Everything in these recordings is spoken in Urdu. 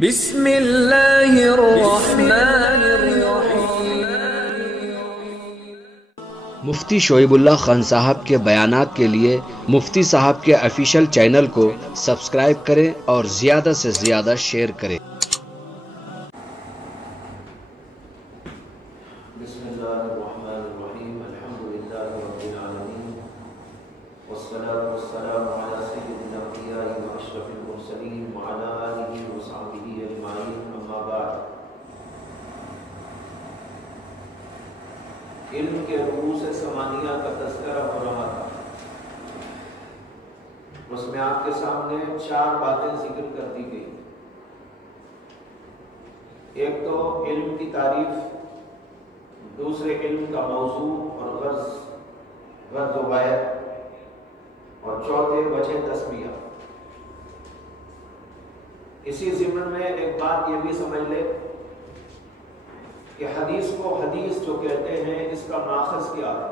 بسم اللہ الرحمن الرحیم۔ مفتی شعیب اللہ خان صاحب کے بیانات کے لیے مفتی صاحب کے آفیشیل چینل کو سبسکرائب کریں اور زیادہ سے زیادہ شیئر کریں۔ بسم اللہ الرحمن الرحیم۔ الحمدللہ رب العالمین، والصلاة والسلام علی سید الانبیاء واشرف المرسلین وعلی آلہ وصحبہ اجمعین، اما بعد۔ علم کے رؤوس ثمانیہ کا تذکرہ ہو رہا تھا، اس میں آپ کے سامنے 4 باتیں ذکر کر دی گئی۔ ایک تو علم کی تعریف، دوسرے علم کا موضوع اور غرض و غایت، اور چوتھے وجہ تسمیہ۔ اسی ضمن میں ایک بات یہ بھی سمجھ لے کہ حدیث کو حدیث جو کہتے ہیں اس کا ماخذ کیا ہے۔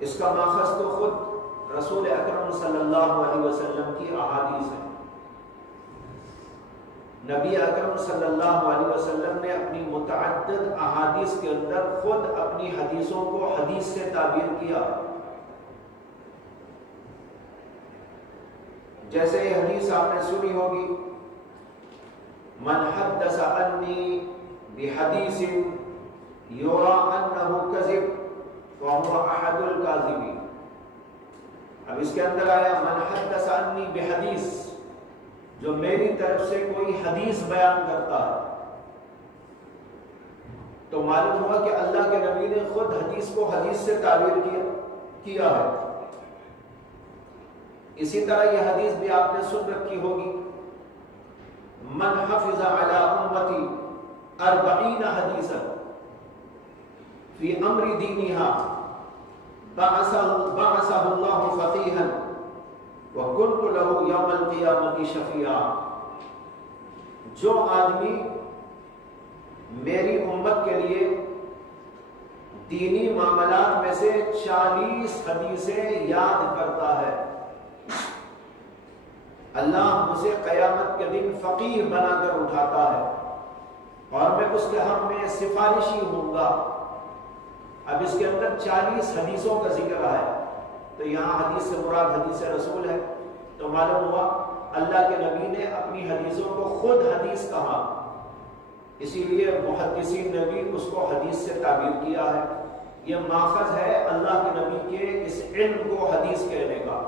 اس کا ماخذ تو خود رسول اکرم صلی اللہ علیہ وسلم کی احادیث ہیں۔ نبی اکرم صلی اللہ علیہ وسلم نے اپنی متعدد احادیث کے اندر خود اپنی حدیثوں کو حدیث سے تعبیر کیا۔ جیسے یہ حدیث آپ نے سنی ہوگی، من حدث عنی بحدیث یرا انہ کذب فہو احد الکاذبین۔ اب اس کے اندر آیا من حدث عنی بحدیث، جو میری طرف سے کوئی حدیث بیان کرتا ہے، تو معلوم ہوا کہ اللہ کے نبی نے خود حدیث کو حدیث سے تعبیر کیا ہے۔ اسی طرح یہ حدیث بھی آپ نے سن رکھی ہوگی، من حفظ علی امتی 40 حدیثا فی امر دینها بعثہ اللہ فقیہا وَكُنْتُ لَهُ يَوْمَ الْقِيَامَةِ شَفِيعًا۔ جو آدمی میری امت کے لیے دینی معاملات میں سے 40 حدیثیں یاد کرتا ہے، اللہ مجھے قیامت کے دن فقیہ بنا کر اٹھاتا ہے اور میں اس کے حق میں سفارشی ہوں گا۔ اب اس کے اندر 40 حدیثوں کا ذکر ہے، تو یہاں حدیث سے مراد حدیث رسول ہے، تو معلوم ہوا اللہ کے نبی نے اپنی حدیثوں کو خود حدیث کہا، اسی لیے محدثین نے بھی اس کو حدیث سے تعبیر کیا ہے۔ یہ ماخذ ہے اللہ کے نبی کے اس علم کو حدیث کہنے کا۔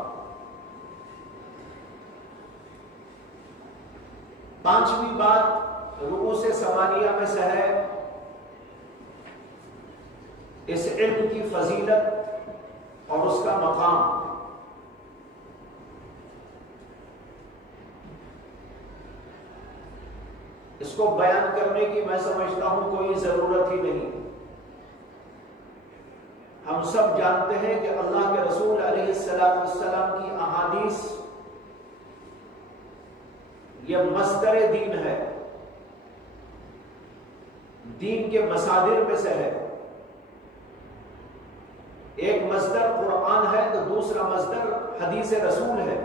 5ویں بات رؤوس ثمانیہ میں سے ہے اس علم کی فضیلت اور اس کا مقام۔ اس کو بیان کرنے کی میں سمجھتا ہوں کوئی ضرورت ہی نہیں۔ ہم سب جانتے ہیں کہ اللہ کے رسول علیہ السلام کی احادیث یہ مصدر دین ہے، دین کے مصادر میں سے ہے۔ ایک مصدر قرآن ہے تو دوسرا مصدر حدیث رسول ہے،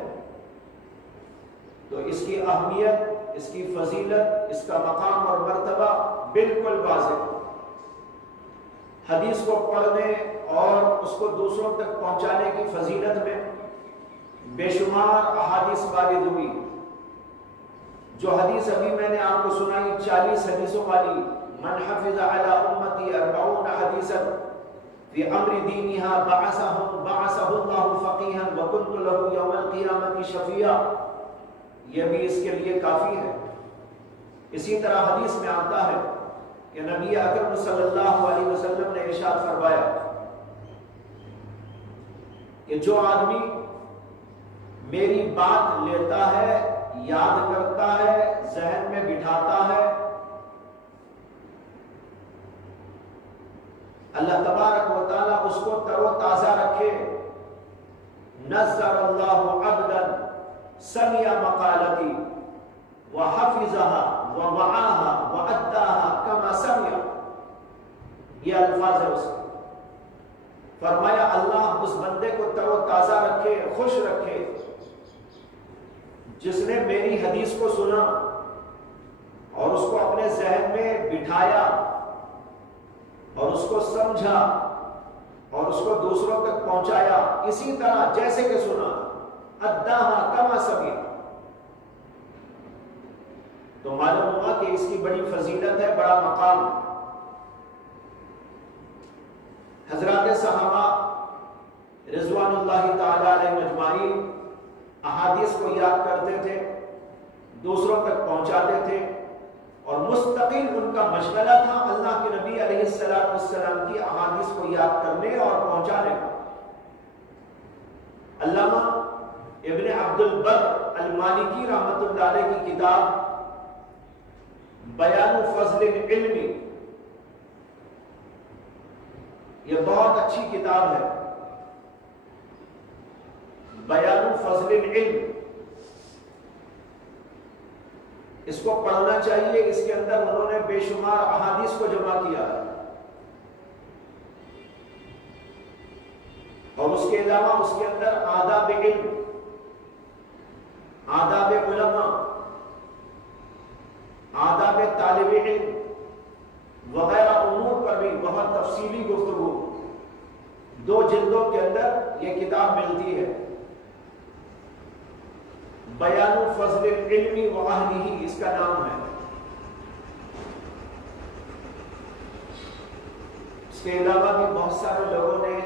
تو اس کی اہمیت، اس کی فضیلت، اس کا مقام اور مرتبہ بالکل واضح۔ حدیث کو پڑھنے اور اس کو دوسروں تک پہنچانے کی فضیلت میں بے شمار احادیث وارد ہوئی۔ جو حدیث ابھی میں نے آپ کو سنائی 40 حدیثوں والی، من حفظ علی امتی 40 حدیثا فی امر دینها بعثہ اللہ فقیہا وکنت لہ یوم القیامۃ شفیعا، یہ بھی اس کے لیے کافی ہے۔ اسی طرح حدیث میں آتا ہے کہ نبی اکرم صلی اللہ علیہ وسلم نے ارشاد فرمایا کہ جو آدمی میری بات لیتا ہے، یاد کرتا ہے، ذہن میں بٹھاتا ہے، اللہ تبارک و تعالیٰ اس کو تر و تازہ رکھے۔ نظر اللہ عبدا سمع مقالتی وحفظها ووعاها واداها كما سمع، یہ الفاظ ہے اس کے۔ فرمایا اللہ اس بندے کو تر و تازہ رکھے، خوش رکھے جس نے میری حدیث کو سنا اور اس کو اپنے ذہن میں بٹھایا اور اس کو سمجھا اور اس کو دوسروں تک پہنچایا اسی طرح جیسے کہ سنا، اداہا کما سمعا، تو معلوم ہوا کہ اس کی بڑی فضیلت ہے، بڑا مقام ہے۔ حضرات صحابہ رضوان اللہ تعالی علیہ مجمعین احادیث کو یاد کرتے تھے، دوسروں تک پہنچاتے تھے، اور مستقل ان کا مشغلہ تھا اللہ کے نبی علیہ السلام کی احادیث کو یاد کرنے اور پہنچانے کا۔ علامہ ابن عبد البر المالکی رحمۃ اللہ علیہ کی کتاب بیان فضل العلم، یہ بہت اچھی کتاب ہے، بیان فضل العلم، اس کو پڑھنا چاہیے۔ اس کے اندر انہوں نے بے شمار احادیث کو جمع کیا ہے، اور اس کے علاوہ اس کے اندر آداب علم، آداب علماء، آداب طالب علم وغیرہ امور پر بھی بہت تفصیلی گفتگو 2 جلدوں کے اندر یہ کتاب ملتی ہے۔ بیان فضل العلم واہلہ اس کا نام ہے۔ اس کے علاوہ بھی بہت سارے لوگوں نے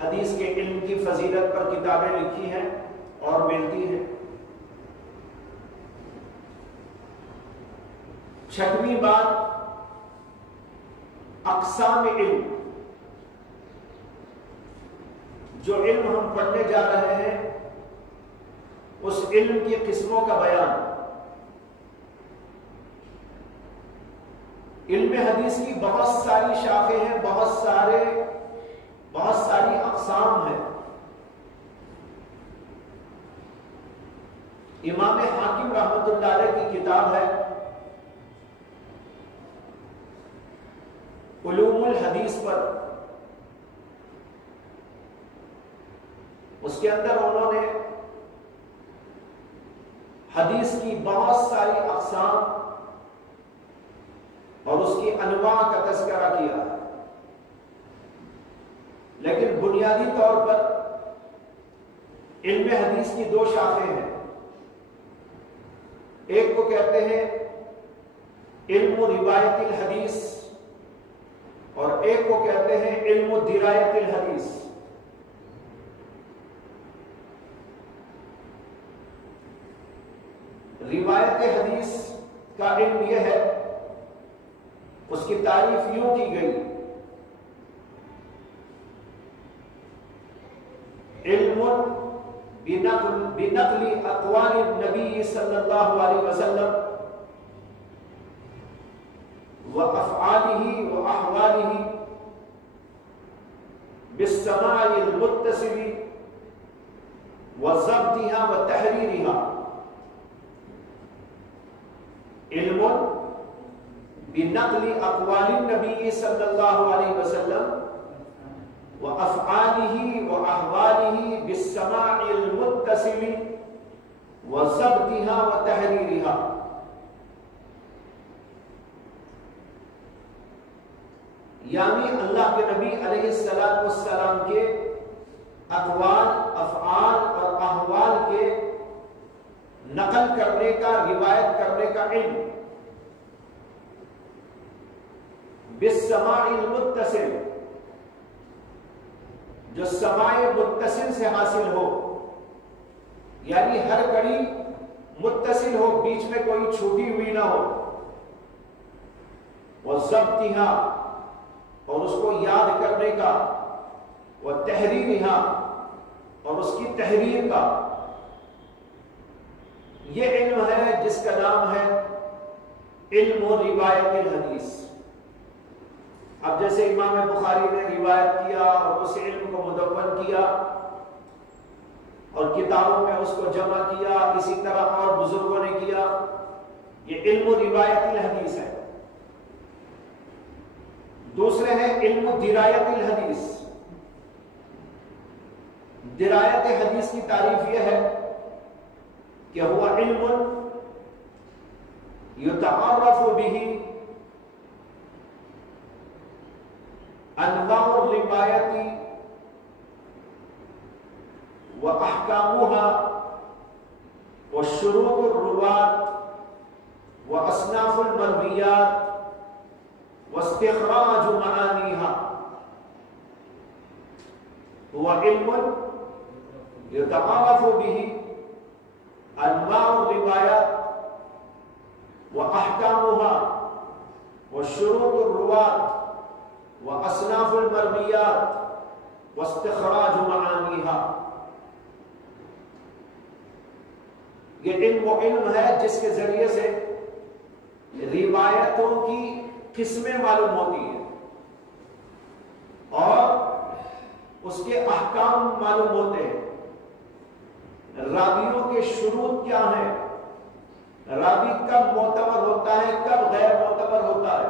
حدیث کے علم کی فضیلت پر کتابیں لکھی ہیں اور ملتی ہیں۔ 6ویں بات اقسام علم، جو علم ہم پڑھنے جا رہے ہیں اس علم کی قسموں کا بیان۔ علم حدیث کی بہت ساری شاخیں ہیں، بہت ساری اقسام ہیں۔ امام حاکم رحمۃ اللہ علیہ کی کتاب ہے علوم الحدیث پر، اس کے اندر انہوں نے حدیث کی بہت ساری اقسام اور اس کی انواع کا تذکرہ کیا، لیکن بنیادی طور پر علم حدیث کی 2 شاخیں ہیں۔ ایک کو کہتے ہیں علم روایت الحدیث اور ایک کو کہتے ہیں علم درایت الحدیث۔ روایت حدیث کا علم یہ ہے، اس کی تعریف یوں کی گئی، علم بنقل اقوال النبی صلی اللہ علیہ وسلم وافعالہ واحوالہ بالسماع المتصل وضبطها وتحریرها۔ علم بنقل اقوال النبی صلی اللہ علیہ وسلم وافعالہ واحوالہ بالسماع المتصل وضبطها وتحریرها، یعنی اللہ کے نبی علیہ السلام کے اقوال، افعال اور احوال کے نقل کرنے کا، روایت کرنے کا علم۔ بالسماع المتصل، جو سماع متصل سے حاصل ہو، یعنی ہر کڑی متصل ہو، بیچ میں کوئی چھوٹی ہوئی نہ ہو، وضبطها، اور اس کو یاد کرنے کا، وتحریرها، اور اس کی تحریر کا۔ یہ علم ہے جس کا نام ہے علم روایت الحدیث۔ اب جیسے امام بخاری نے روایت کیا اور اس علم کو مدون کیا اور کتابوں میں اس کو جمع کیا، اسی طرح اور بزرگوں نے کیا، یہ علم روایت الحدیث ہے۔ دوسرے ہیں علم درایت الحدیث۔ درایت حدیث کی تعریف یہ ہے کہ ہوا علم یتعرف به انواع الروایت واحکامها وشروط الروات واصناف المرویات واستخراج معانیها. هو علم يتعرف به انواع الروایات واحکامها وشروط الروات واصناف المرویات واستخراج معانیها. یہ علم ہے جس کے ذریعے سے روایتوں کی قسمیں معلوم ہوتی ہیں اور اس کے احکام معلوم ہوتے ہیں. راویوں کے شروط کیا ہیں، راوی کب معتبر ہوتا ہے، کب غیر معتبر ہوتا ہے،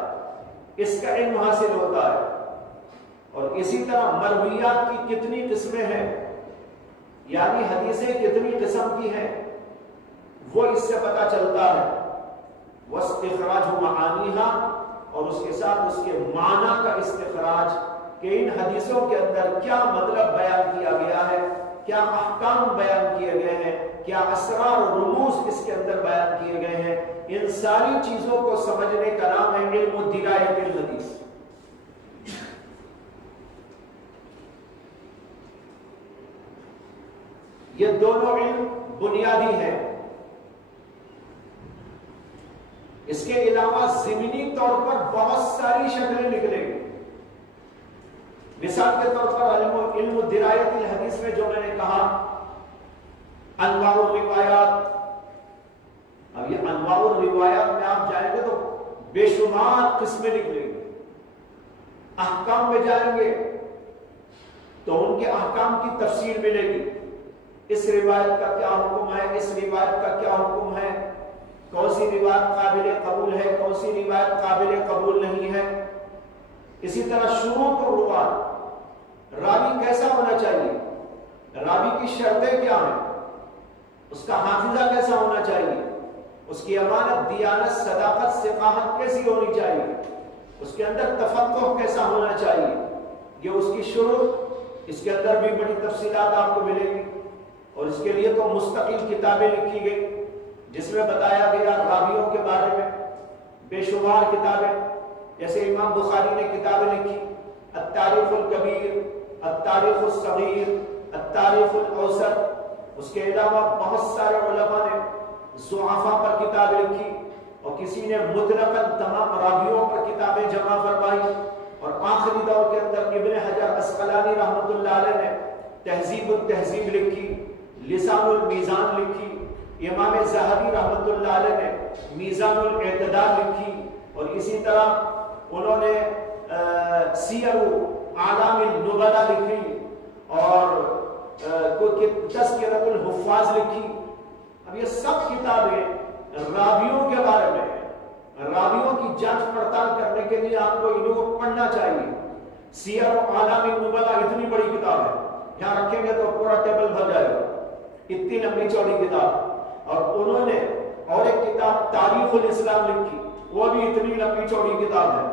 اس کا علم حاصل ہوتا ہے. اور اسی طرح مرویات کی کتنی قسمیں ہیں، یعنی حدیثیں کتنی قسم کی ہیں، وہ اس سے پتہ چلتا ہے. واستخراج معانیها، اور اس کے ساتھ اس کے معنی کا استخراج کہ ان حدیثوں کے اندر کیا مطلب بیان کیا گیا ہے، کیا احکام بیان کیے گئے ہیں، کیا اسرار و رموز اس کے اندر بیان کیے گئے ہیں. ان ساری چیزوں کو سمجھنے کا نام ہے علم درایت الحدیث. یہ دونوں علم بنیادی ہیں. اس کے علاوہ ضمنی طور پر بہت ساری شکلیں نکلیں گی. مثال کے طور پر علم درایت الحدیث میں جو میں نے کہا انواع الروایات، اب یہ انواع الروایات میں آپ جائیں گے تو بے شمار قسمیں نکلیں گی. احکام میں جائیں گے تو ان کے احکام کی تفصیل ملے گی. اس روایت کا کیا حکم ہے، اس روایت کا کیا حکم ہے، کون سی روایت قابل قبول ہے، کون سی روایت قابل قبول نہیں ہے. اسی طرح شروط اور روات، راوی کیسا ہونا چاہیے، راوی کی شرطیں کیا ہیں، اس کا حافظہ کیسا ہونا چاہیے، اس کی امانت، دیانت، صداقت، ثقافت کیسی ہونی چاہیے، اس کے اندر تفقہ کیسا ہونا چاہیے. یہ اس کی شروط، اس کے اندر بھی بڑی تفصیلات آپ کو ملے گی. اور اس کے لیے تو مستقل کتابیں لکھی گئی جس میں بتایا گیا راویوں کے بارے میں بے شمار کتابیں. جیسے امام بخاری نے کتابیں لکھی التاریخ الکبیر، التاریخ الصغیر، التاریخ الاوسط. اس کے علاوہ بہت سارے علماء نے ضعفاء پر کتابیں لکھی، اور کسی نے مطلقاً تمام راویوں پر کتابیں جمع فرمائی. اور آخری دور کے اندر ابن حجر عسقلانی رحمۃ اللہ علیہ نے تہذیب التہذیب لکھی، لسان المیزان لکھی. امام ذہبی رحمۃ اللہ علیہ نے میزان الاعتدال لکھی. اور اسی طرح انہوں نے سیر اعلام النبلاء لکھی اور تذکرۃ الحفاظ لکھی. اب یہ سب کتابیں راویوں کے بارے میں ہیں. راویوں کی جانچ پڑتال کرنے کے لیے آپ کو انہوں کو پڑھنا چاہیے. سیر اعلام النبلاء اتنی بڑی کتاب ہے، یہاں رکھیں گے تو پورا ٹیبل بھر جائے گا، اتنی لمبی چوڑی کتاب. اور انہوں نے اور ایک کتاب تاریخ الاسلام لکھی، وہ بھی اتنی لمبی چوڑی کتاب ہے.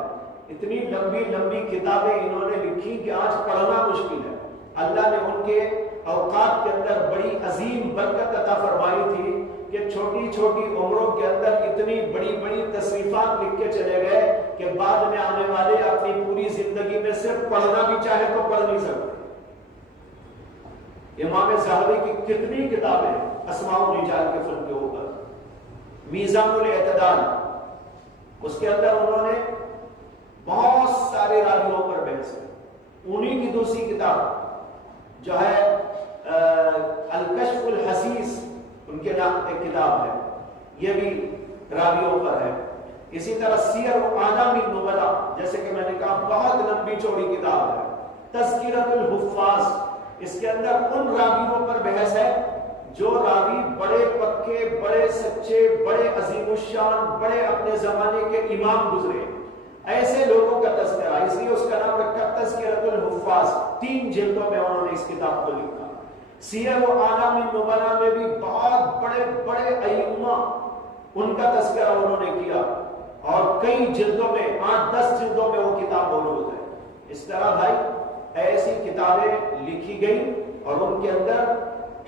اتنی لمبی لمبی کتابیں انہوں نے لکھی کہ آج پڑھنا مشکل ہے. اللہ نے ان کے اوقات کے اندر بڑی عظیم برکت عطا فرمائی تھی کہ چھوٹی چھوٹی عمروں کے اندر اتنی بڑی بڑی تصنیفات لکھ کے چلے گئے کہ بعد میں آنے والے اپنی پوری زندگی میں صرف پڑھنا بھی چاہے تو پڑھ نہیں سکتے. امام ذہبی کی کتنی کتابیں اسماء الرجال کے فن کے اوپر. میزان الاعتدال، اس کے اندر انہوں نے بہت سارے راویوں پر بحث ہے. انہی کی دوسری کتاب جو ہے الکشف الحسیس، ان کے نام ایک کتاب ہے، یہ بھی راویوں پر ہے. اسی طرح سیر اعلام النبلاء، جیسے کہ میں نے کہا بہت لمبی چوڑی کتاب ہے. تذکرۃ الحفاظ، اس کے اندر ان راویوں پر بحث ہے جو راوی بڑے پکے، بڑے سچے، بڑے عظیم الشان، بڑے اپنے زمانے کے امام گزرے، ایسے لوگوں کا تذکرہ. اس لیے اس کا نام رکھا تذکرۃ الحفاظ. 3 جلدوں میں انہوں نے اس کتاب کو لکھا. سیر و اعلام النبلاء میں بھی بہت بڑے بڑے ان کا تذکرہ انہوں نے کیا اور کئی جلدوں میں 8-10 جلدوں میں وہ کتاب موجود ہے۔ اس طرح بھائی ایسی کتابیں لکھی گئی اور ان کے اندر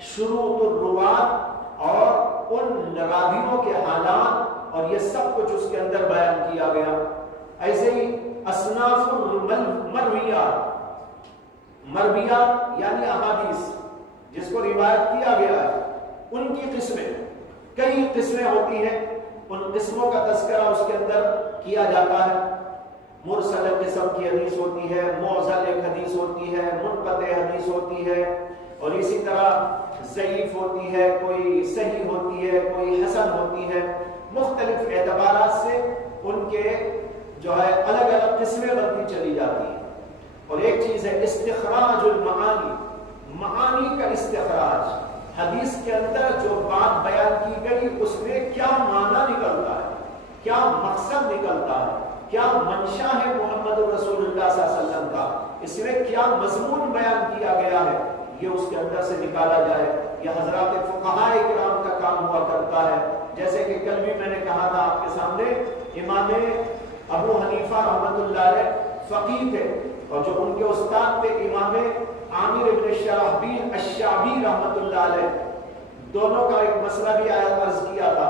شروط الروات اور ان راویوں کے حالات اور یہ سب کچھ اس کے اندر بیان کیا گیا۔ ایسے ہی اصناف المرویات، مرویات یعنی احادیث جس کو روایت کیا گیا ہے، ان کی قسمیں، کئی قسمیں ہوتی ہیں، ان قسموں کا تذکرہ اس کے اندر کیا جاتا ہے۔ مرسل قسم کی حدیث ہوتی ہے، معضل ایک حدیث ہوتی ہے، منقطع حدیث ہوتی ہے، اور اسی طرح ضعیف ہوتی ہے، کوئی صحیح ہوتی ہے، کوئی حسن ہوتی ہے۔ مختلف اعتبارات سے ان کے جو ہے الگ الگ قسمیں بنتی چلی جاتی ہیں۔ اور ایک چیز ہے استخراج المعانی، معانی کا استخراج، حدیث کے اندر جو بات بیان کی گئی اس میں کیا معنی نکلتا ہے، کیا مقصد نکلتا ہے، کیا منشا ہے محمد رسول اللہ صلی اللہ علیہ وسلم کا، اس میں کیا مضمون بیان کیا گیا ہے، یہ اس کے اندر سے نکالا جائے۔ یہ حضرات فقہاء کرام کا کام ہوا کرتا ہے۔ جیسے کہ کل بھی میں نے کہا تھا آپ کے سامنے، امام ابو حنیفہ رحمۃ اللہ علیہ فقیہ تھے، اور جو ان کے استاد تھے امام عامر ابن شرحبیل الشعبی رحمۃ اللہ علیہ، دونوں کا ایک مسئلہ بھی عرض کیا تھا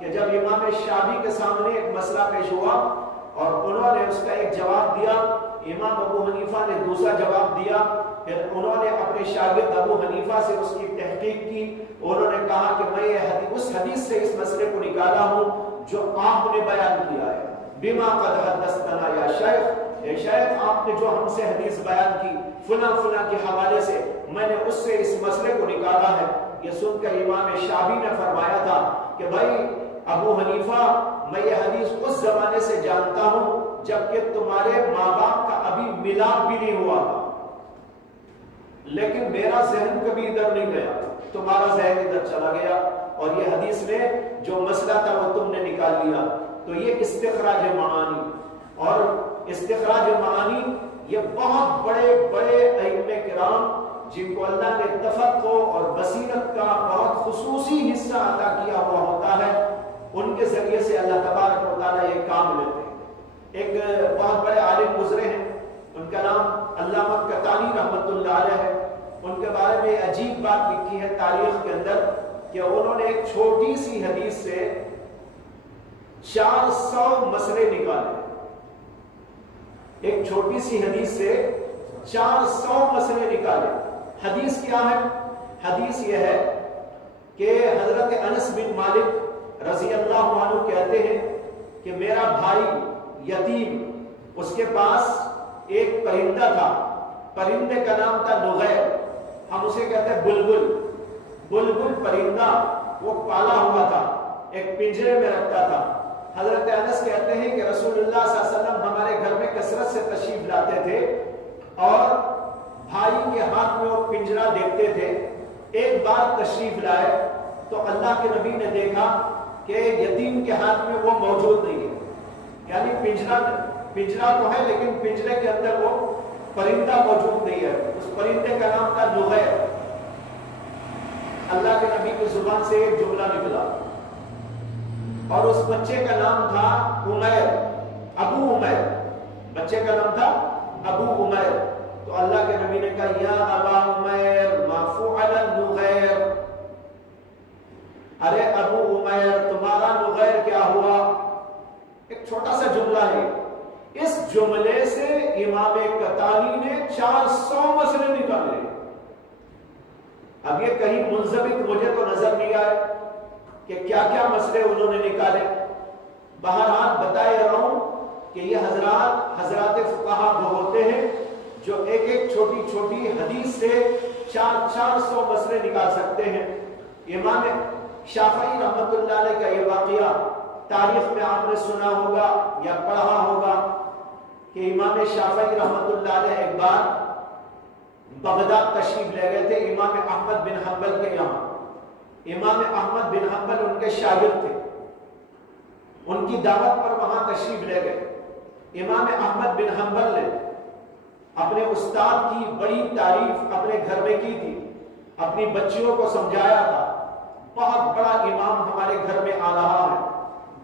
کہ جب امام شعبی کے سامنے ایک مسئلہ پیش ہوا اور انہوں نے اس کا ایک جواب دیا، امام ابو حنیفہ نے دوسرا جواب دیا، پھر انہوں نے اپنے شاگرد ابو حنیفہ سے اس کی تحقیق کی، انہوں نے کہا کہ میں یہ اس حدیث سے اس مسئلے کو نکالا ہوں جو آپ نے بیان کیا ہے، بما قد حدثتنا یا شیخ، اے شیخ آپ نے جو ہم سے حدیث بیان کی فلاں فلاں کے حوالے سے، میں نے اس سے اس مسئلے کو نکالا ہے۔ یہ سن کر امام شعبی نے فرمایا تھا کہ بھائی ابو حنیفہ، میں یہ حدیث اس زمانے سے جانتا ہوں جبکہ تمہارے ماں باپ کا ابھی ملاپ بھی نہیں ہوا تھا، لیکن میرا ذہن کبھی ادھر نہیں گیا، تمہارا ذہن ادھر چلا گیا اور یہ حدیث میں جو مسئلہ تھا وہ تم نے نکال لیا۔ تو یہ استخراج معانی، اور استخراج معانی یہ بہت بڑے بڑے ائمہ کرام جن کو اللہ نے تفقہ اور بصیرت کا بہت خصوصی حصہ عطا کیا ہوا ہوتا ہے، ان کے ذریعے سے اللہ تبارک و تعالیٰ یہ کام لیتے ہیں۔ ایک بہت بڑے عالم گزرے ہیں، ان کا نام علامہ قطانی رحمۃ اللہ علیہ ہے۔ ان کے بارے میں عجیب بات لکھی ہے تاریخ کے اندر کہ انہوں نے ایک چھوٹی سی حدیث سے 400 مسئلے نکالے، ایک چھوٹی سی حدیث سے 400 مسئلے نکالے۔ حدیث کیا ہے؟ حدیث یہ ہے کہ حضرت انس بن مالک رضی اللہ عنہ کہتے ہیں کہ میرا بھائی یتیم، اس کے پاس ایک پرندہ تھا، پرندے کا نام تھا نغیر، ہم اسے کہتے ہیں بلبل، بلبل پرندہ، وہ پالا ہوا تھا، ایک پنجرے میں رکھتا تھا۔ حضرت انس کہتے ہیں کہ رسول اللہ صلی اللہ علیہ وسلم ہمارے گھر میں کثرت سے تشریف لاتے تھے اور بھائی کے ہاتھ میں وہ پنجرا دیکھتے تھے۔ ایک بار تشریف لائے تو اللہ کے نبی نے دیکھا کہ یتیم کے ہاتھ میں وہ موجود نہیں ہے، یعنی پنجرا تو ہے لیکن پنجرے کے اندر وہ پرندہ موجود نہیں ہے۔ اس پرندے کا نام تھا نغیر۔ اللہ کے نبی کی زبان سے ایک جملہ نکلا اور اس بچے کا نام تھا عمیر، ابو عمیر، بچے کا نام تھا ابو عمیر۔ تو اللہ کے نبی نے کہا یا ابا عمیر ما فعل النغیر، ارے ابو عمیر تمہارا نغیر کیا ہوا؟ ایک چھوٹا سا جملہ ہے، اس جملے سے امام قطانی نے 400 مسئلے نکالے۔ اب یہ کہیں منضبط مجھے تو نظر نہیں آئے کہ کیا کیا مسئلے انہوں نے نکالے۔ بہرحال بتائے رہا ہوں کہ یہ حضرات فقہا وہ ہوتے ہیں جو ایک ایک چھوٹی چھوٹی حدیث سے 400 مسئلے نکال سکتے ہیں۔ امام شافعی رحمۃ اللہ علیہ کا یہ واقعہ تاریخ میں آپ نے سنا ہوگا یا پڑھا ہوگا کہ امام شافعی رحمۃ اللہ علیہ ایک بار بغداد تشریف لے گئے تھے امام احمد بن حنبل کے یہاں۔ امام احمد بن حنبل ان کے شاگرد تھے، ان کی دعوت پر وہاں تشریف لے گئے۔ امام احمد بن حنبل نے اپنے استاد کی بڑی تعریف اپنے گھر میں کی تھی، اپنی بچیوں کو سمجھایا تھا، بہت بڑا امام ہمارے گھر میں آ رہا ہے،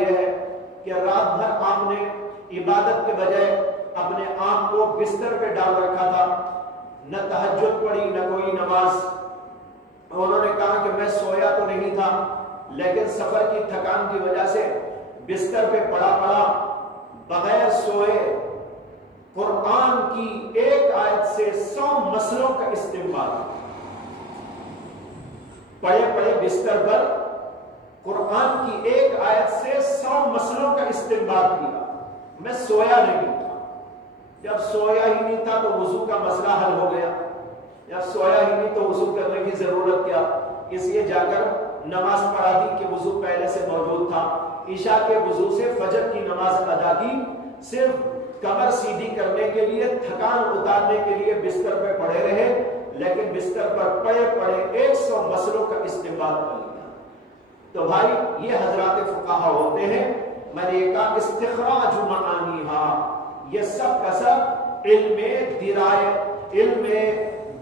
یہ ہے کہ رات بھر آپ نے عبادت کے بجائے اپنے آپ کو بستر پہ ڈال رکھا تھا، نہ تہجد پڑھی نہ کوئی نماز۔ انہوں نے کہا کہ میں سویا تو نہیں تھا، لیکن سفر کی تھکان کی وجہ سے بستر پہ پڑا بغیر سوئے قرآن کی ایک آیت سے 100 مسئلوں کا استنباط، پڑے بستر پر قرآن کی ایک آیت سے 100 مسئلوں کا استنباط کیا۔ میں سویا نہیں تھا، جب سویا ہی نہیں تھا تو وضو کا مسئلہ حل ہو گیا، جب سویا ہی نہیں تو وضو کرنے کی ضرورت کیا؟ اس لیے جا کر نماز پڑھا دی کہ وضو پہلے سے موجود تھا، عشاء کے وضو سے فجر کی نماز ادا کی، صرف کمر سیدھی کرنے کے لیے، تھکان اتارنے کے لیے بستر پہ پڑے رہے، لیکن بستر پر پڑے 100 مسئلوں کا استنباط کر لیا۔ تو بھائی یہ حضرات فقہا ہوتے ہیں، میں نے کہا استخراج معانیہا، یہ سب کا سب علم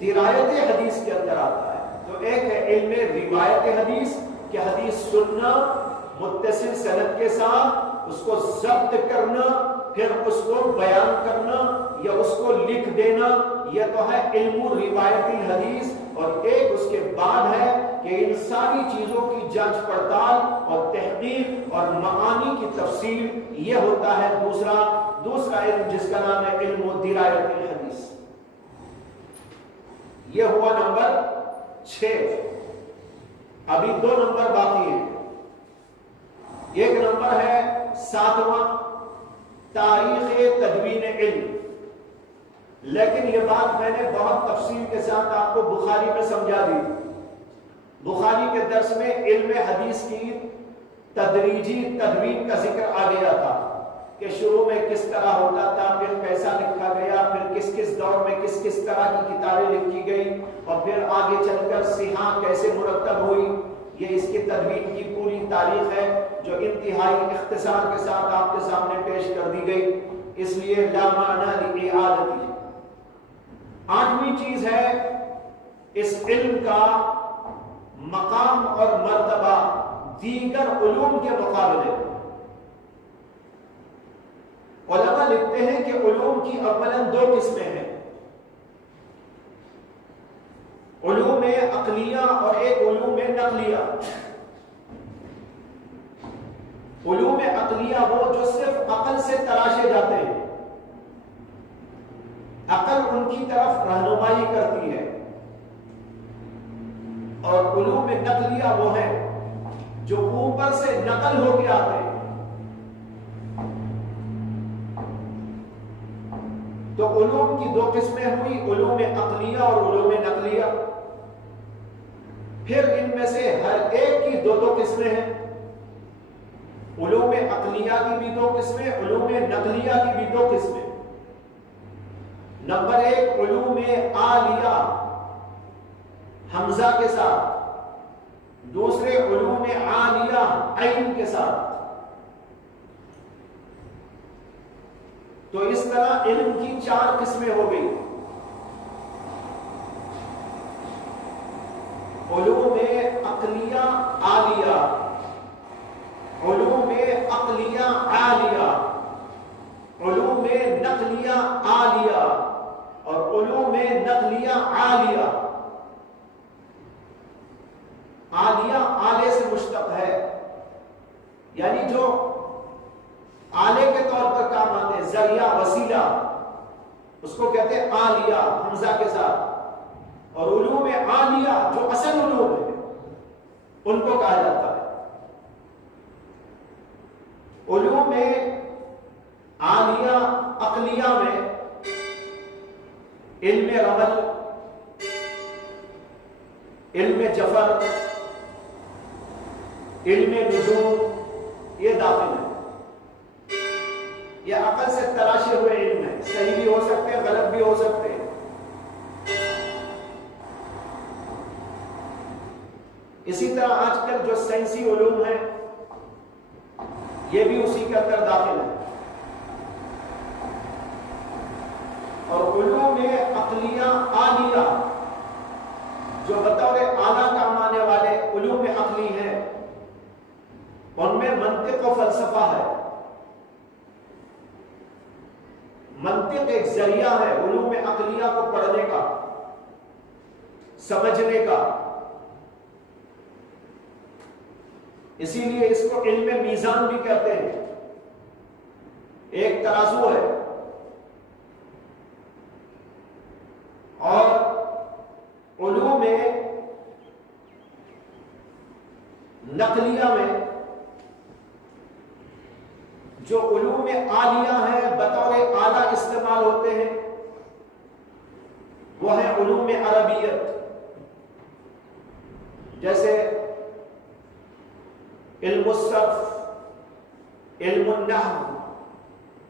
درایت حدیث کے اندر آتا ہے۔ تو ایک ہے علم روایت حدیث کہ حدیث سننا، متصل سند کے ساتھ اس کو ضبط کرنا، پھر اس کو بیان کرنا یا اس کو لکھ دینا، یہ تو ہے علم روایت الحدیث۔ اور ایک اس کے بعد ہے کہ ان ساری چیزوں کی جانچ پڑتال اور تحقیق اور معانی کی تفصیل، یہ ہوتا ہے دوسرا علم جس کا نام ہے علم درایت الحدیث۔ یہ ہوا نمبر 6۔ ابھی 2 نمبر باقی ہیں۔ ایک نمبر ہے 7واں تاریخ تدوین علم، لیکن یہ بات میں نے بہت تفصیل کے ساتھ آپ کو بخاری میں سمجھا دی۔ بخاری کے درس میں علم حدیث کی تدریجی تدوین کا ذکر آ گیا تھا کہ شروع میں کس طرح ہوتا تھا، پھر کیسا لکھا گیا، پھر کس دور میں کس طرح کی کتابیں لکھی گئی، اور پھر آگے چل کر صحاح کیسے مرتب ہوئی۔ یہ اس کی تدوین کی پوری تاریخ ہے جو انتہائی اختصار کے ساتھ آپ کے سامنے پیش کر دی گئی، اس لیے لا معنی لإعادتی۔ 8ویں چیز ہے اس علم کا مقام اور مرتبہ دیگر علوم کے مقابلے۔ علماء لکھتے ہیں کہ علوم کی اولاً 2 قسمیں ہیں، علوم عقلیہ اور ایک علوم نقلیہ۔ علوم عقلیہ وہ جو صرف عقل سے تراشے جاتے ہیں، عقل ان کی طرف رہنمائی کرتی ہے، اور علوم نقلیہ وہ ہے جو اوپر سے نقل ہو کے آتے ہیں۔ تو علوم کی 2 قسمیں ہوئی، علوم عقلیہ اور علوم نقلیہ۔ پھر ان میں سے ہر ایک کی 2 قسمیں ہیں، علوم عقلیہ کی بھی 2 قسمیں، علوم نقلیہ کی بھی 2 قسمیں۔ نمبر 1 علوم عالیہ حمزہ کے ساتھ، دوسرے علوم عالیہ عین کے ساتھ۔ تو اس طرح علم کی 4 قسمیں ہو گئی، علوم عقلیہ عالیہ، علوم عقلیہ عالیہ، علوم نقلیہ عالیہ اور علوم نقلیہ عالیہ۔ عالیہ آلے سے مشتق ہے، یعنی جو آلے کے طور پر کام آتے ہیں، ذریعہ وسیلہ، اس کو کہتے ہیں عالیہ حمزہ کے ساتھ۔ اور علوم عالیہ جو اصل علوم ہے ان کو کہا جاتا ہے علوم عالیہ عقلیہ میں علم رمل، علم جفر، علم نجوم، یہ داخل ہے۔ یہ عقل سے تراشے ہوئے علم ہے، صحیح بھی ہو سکتے ہیں، غلط بھی ہو سکتے ہیں۔ اسی طرح آج کل جو سائنسی علوم ہیں یہ بھی اسی کے اندر داخل ہے۔ اور علوم عقلیہ عالیہ جو بطور اعلیٰ کام آنے والے علوم عقلی ہیں، منطق و فلسفہ ہے. منطق ایک ذریعہ ہے علوم عقلیہ کو پڑھنے کا، سمجھنے کا. اسی لیے اس کو علم میزان بھی کہتے ہیں. ایک ترازو ہے اور علوم نقلیہ میں جو علوم عالیہ ہیں بطور اعلیٰ استعمال ہوتے ہیں وہ ہے علوم عربیت، جیسے علم الصرف، علم النحو،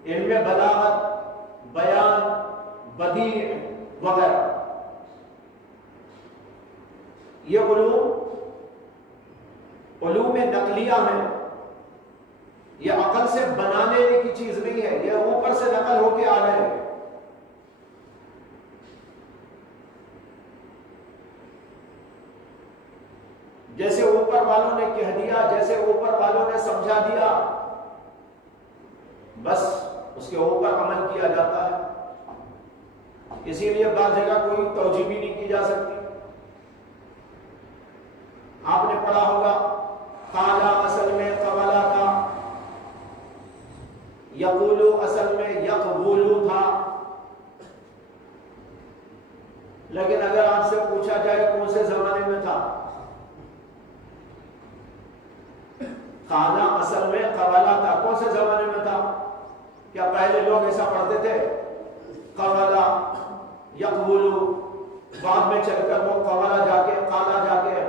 علم بلاغت، بیان، بدیع وغیرہ. یہ علوم نقلیہ ہیں. یہ عقل سے بنا لینے کی چیز نہیں ہے، یہ اوپر سے نقل ہو کے آ رہے ہیں. جیسے اوپر والوں نے کہہ دیا، جیسے اوپر والوں نے سمجھا دیا، بس اس کے اوپر عمل کیا جاتا ہے. اسی لیے بعض جگہ کوئی توجیہ بھی نہیں کی جا سکتی. آپ نے پڑھا ہوگا قالا اصل میں قبلا تھا، یقولو اصل میں یقبولو تھا. لیکن اگر آپ سے پوچھا جائے کون سے زمانے میں تھا، قالا اصل میں قبلا تھا کون سے زمانے میں تھا؟ کیا پہلے لوگ ایسا پڑھتے تھے؟ قبلا یقبولو، بعد میں چل کر وہ قبلا جا کے قالا جا کے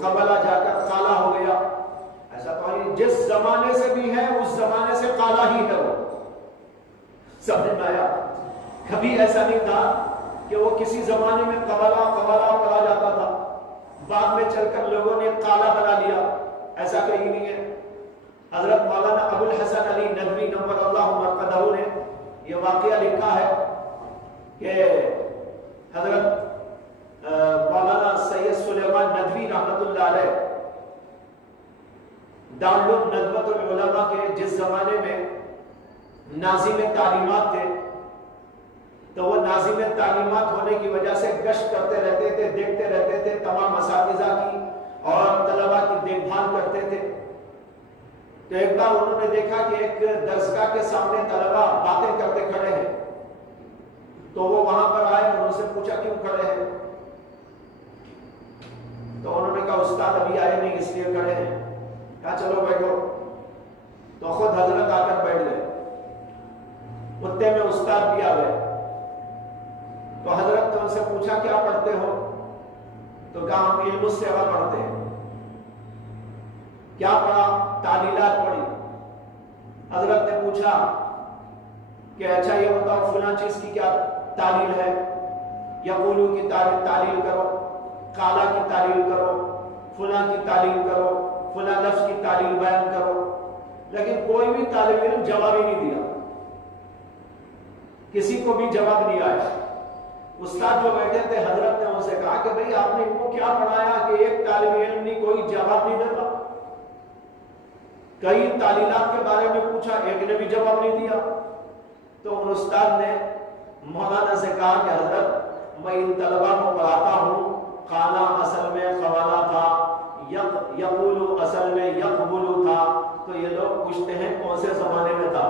قبلا جا کر قالا ہو گیا. ایسا تو نہیں. جس زمانے سے بھی ہے اس زمانے سے قالا ہی ہے. وہ سمجھ میں آیا؟ کبھی ایسا نہیں تھا کہ وہ کسی زمانے میں قبلا پڑھا جاتا تھا، بعد میں چل کر لوگوں نے قالا بنا لیا. ایسا کہیں نہیں ہے. حضرت مولانا ابو الحسن علی ندوی نور اللہ مرقدہ نے یہ واقعہ لکھا ہے کہ حضرت مولانا سید سلیمان ندوی رحمت اللہ علیہ دارالندوۃ العلماء کے جس زمانے میں ناظم تعلیمات تھے، تو وہ ناظم تعلیمات ہونے کی وجہ سے گشت کرتے رہتے تھے، دیکھتے رہتے تھے، تمام اساتذہ کی اور طلباء کی دیکھ بھال کرتے تھے. تو ایک بار انہوں نے دیکھا کہ ایک درسگاہ کے سامنے طلباء باتیں کرتے کھڑے ہیں. تو وہ وہاں پر آئے اور ان سے پوچھا کیوں کھڑے ہیں؟ تو انہوں نے کہا استاد ابھی آئے نہیں اس لیے کھڑے ہیں. کہا چلو بیٹھو. تو خود حضرت آ کر بیٹھ گئے. اتنے میں استاد بھی آ گئے. تو حضرت نے ان سے پوچھا کیا پڑھتے ہو؟ تو کہا ہم علم الصغر پڑھتے ہیں. کیا پڑھا؟ تعلیلات پڑھی. حضرت نے پوچھا کہ اچھا یہ بتاؤ فلاں چیز کی کیا تعلیل ہے؟ یقولو کی تعلیل کرو، قالا کی تعلیل کرو، فلاں کی تعلیل کرو، فلاں لفظ کی تعلیل بیان کرو. لیکن کوئی بھی طالب علم جواب ہی نہیں دیا. کسی کو بھی جواب نہیں آیا. استاد جو بیٹھے تھے حضرت نے ان سے کہا کہ بھئی آپ نے ان کو کیا پڑھایا کہ ایک طالب علم نہیں کوئی جواب نہیں دیتا؟ کئی تعلیلات کے بارے میں پوچھا، ایک نے بھی جواب نہیں دیا. تو ان استاد نے مولانا سے کہا کہ حضرت میں ان طلباء کو پڑھاتا ہوں، قالا اصل میں قوالا تھا، یقولو اصل میں یقبولو تھا. تو یہ لوگ پوچھتے ہیں کون سے زمانے میں تھا؟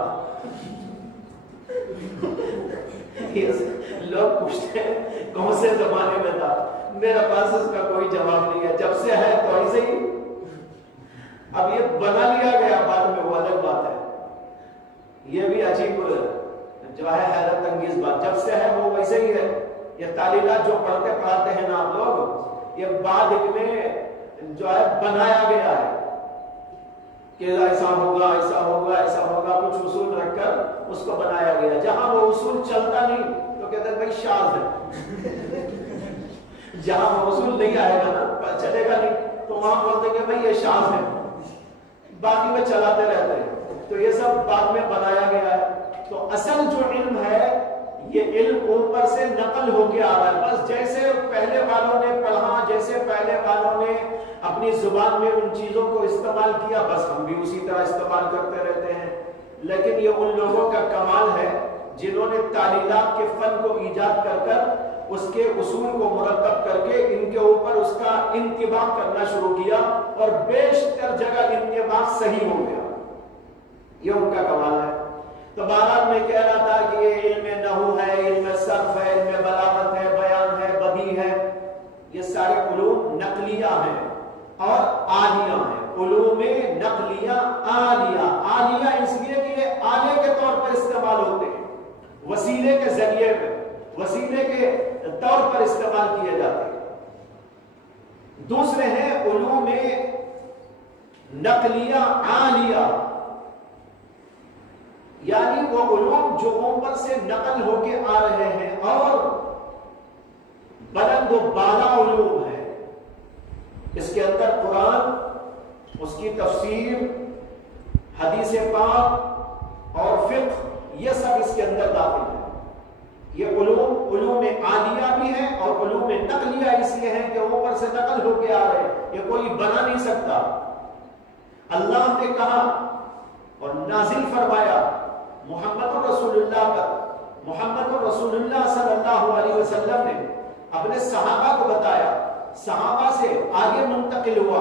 لوگ پوچھتے ہیں کون سے زمانے میں تھا. میرے پاس اس کا کوئی جواب نہیں ہے. جب سے ہے تو ایسے ہی. اب یہ بنا لیا گیا بعد میں وہ الگ بات ہے. یہ بھی عجیب جو ہے حیرت انگیز بات. جب سے ہے وہ ویسے ہی ہے. یہ تعلیلات جو پڑھتے پڑھاتے ہیں نا آپ لوگ، یہ بعد میں جو ہے بنایا گیا ہے کہ ایسا ہوگا ایسا ہوگا ایسا ہوگا، کچھ اصول رکھ کر اس کو بنایا گیا. جہاں وہ اصول چلتا نہیں تو کہتے ہیں بھائی شاذ ہے. جہاں وہ اصول نہیں آئے گا نا، چلے گا نہیں، تو وہاں بولتے ہیں کہ بھائی یہ شاذ ہے. باقی میں چلاتے رہتے ہیں. تو یہ سب بعد میں بنایا گیا ہے. تو اصل جو علم ہے یہ علم اوپر سے نقل ہو کے آ رہا ہے. بس جیسے پہلے والوں نے پڑھا، جیسے پہلے والوں نے اپنی زبان میں ان چیزوں کو استعمال کیا، بس ہم بھی اسی طرح استعمال کرتے رہتے ہیں۔ لیکن یہ ان لوگوں کا کمال ہے جنہوں نے تعلیلات کے فن کو ایجاد کر کر اس کے اصول کو مرتب کر کے ان کے اوپر اس کا انطباق کرنا شروع کیا اور بیشتر جگہ انطباق صحیح ہو گیا۔ یہ ان کا کمال ہے۔ تو بہرحال میں کہہ رہا تھا کہ یہ علم نحو ہے، علم صرف ہے، علم بلاغت ہے، بیان ہے، بدیع ہے، یہ سارے علوم نقلیہ ہیں اور عالیہ ہیں۔ علوم نقلیہ عالیہ، عالیہ اس لیے کہ یہ آلے کے طور پر استعمال ہوتے ہیں، وسیلے کے ذریعے میں، وسیلے کے طور پر استعمال کیے جاتے ہیں۔ دوسرے ہیں علوم نقلیہ عالیہ، یعنی وہ علوم جو اوپر سے نقل ہو کے آ رہے ہیں اور بلند و بالا علوم ہے۔ اس کے اندر قرآن، اس کی تفسیر، حدیث پاک اور فقہ، یہ سب اس کے اندر داخل ہے۔ یہ علوم عالیہ بھی ہیں اور علوم نقلیہ اس لیے ہیں کہ اوپر سے نقل ہو کے آ رہے ہیں، یہ کوئی بنا نہیں سکتا۔ اللہ نے کہا اور نازل فرمایا محمد رسول اللہ پر، محمد رسول اللہ صلی اللہ علیہ وسلم نے اپنے صحابہ کو بتایا، صحابہ سے آگے منتقل ہوا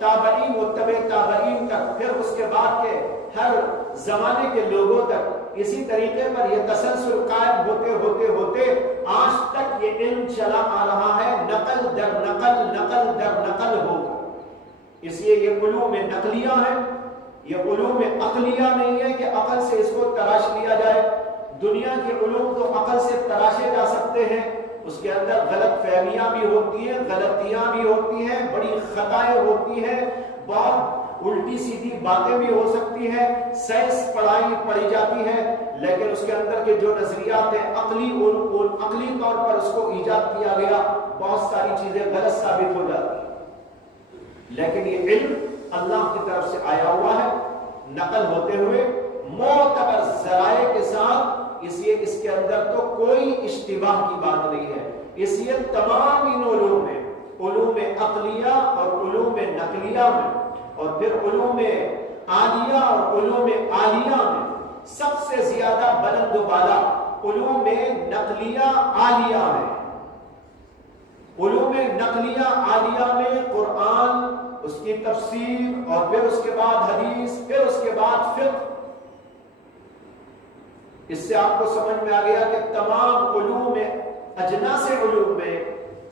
تابعین و تبع تابعین تک، پھر اس کے بعد کے ہر زمانے کے لوگوں تک، اسی طریقے پر یہ تسلسل قائم ہوتے ہوتے ہوتے آج تک یہ علم چلا آ رہا ہے، نقل در نقل، نقل در نقل ہوگا۔ اس لیے یہ علوم نقلیہ ہیں، یہ علوم عقلیہ نہیں ہے کہ عقل سے اس کو تراش لیا جائے۔ دنیا کے علوم تو عقل سے تراشے جا سکتے ہیں، اس کے اندر غلط فہمیاں بھی ہوتی ہیں، غلطیاں بھی ہوتی ہیں، بڑی خطائیں ہوتی ہیں، بہت الٹی سیدھی باتیں بھی ہو سکتی ہیں، سائنس پڑھی جاتی ہے، لیکن اس کے اندر کے جو نظریات ہیں عقلی طور پر اس کو ایجاد کیا گیا، بہت ساری چیزیں غلط ثابت ہو جاتی ہیں۔ لیکن یہ علم اللہ کی طرف سے آیا ہوا ہے، نقل ہوتے ہوئے معتبر ذرائع کے ساتھ، اس لیے اس کے اندر تو کوئی اشتباہ کی بات نہیں ہے۔ اس لیے تمام ان علوم میں، علوم عقلیہ اور علوم نقلیہ میں اور پھر علوم عالیہ اور علوم عالیہ میں سب سے زیادہ بلند و بالا علوم نقلیہ عالیہ ہے۔ علوم نقلیہ عالیہ میں قرآن، اس کی تفسیر اور پھر اس کے بعد حدیث، پھر اس کے بعد فقہ۔ اس سے آپ کو سمجھ میں آ گیا کہ تمام علوم اجناس علوم میں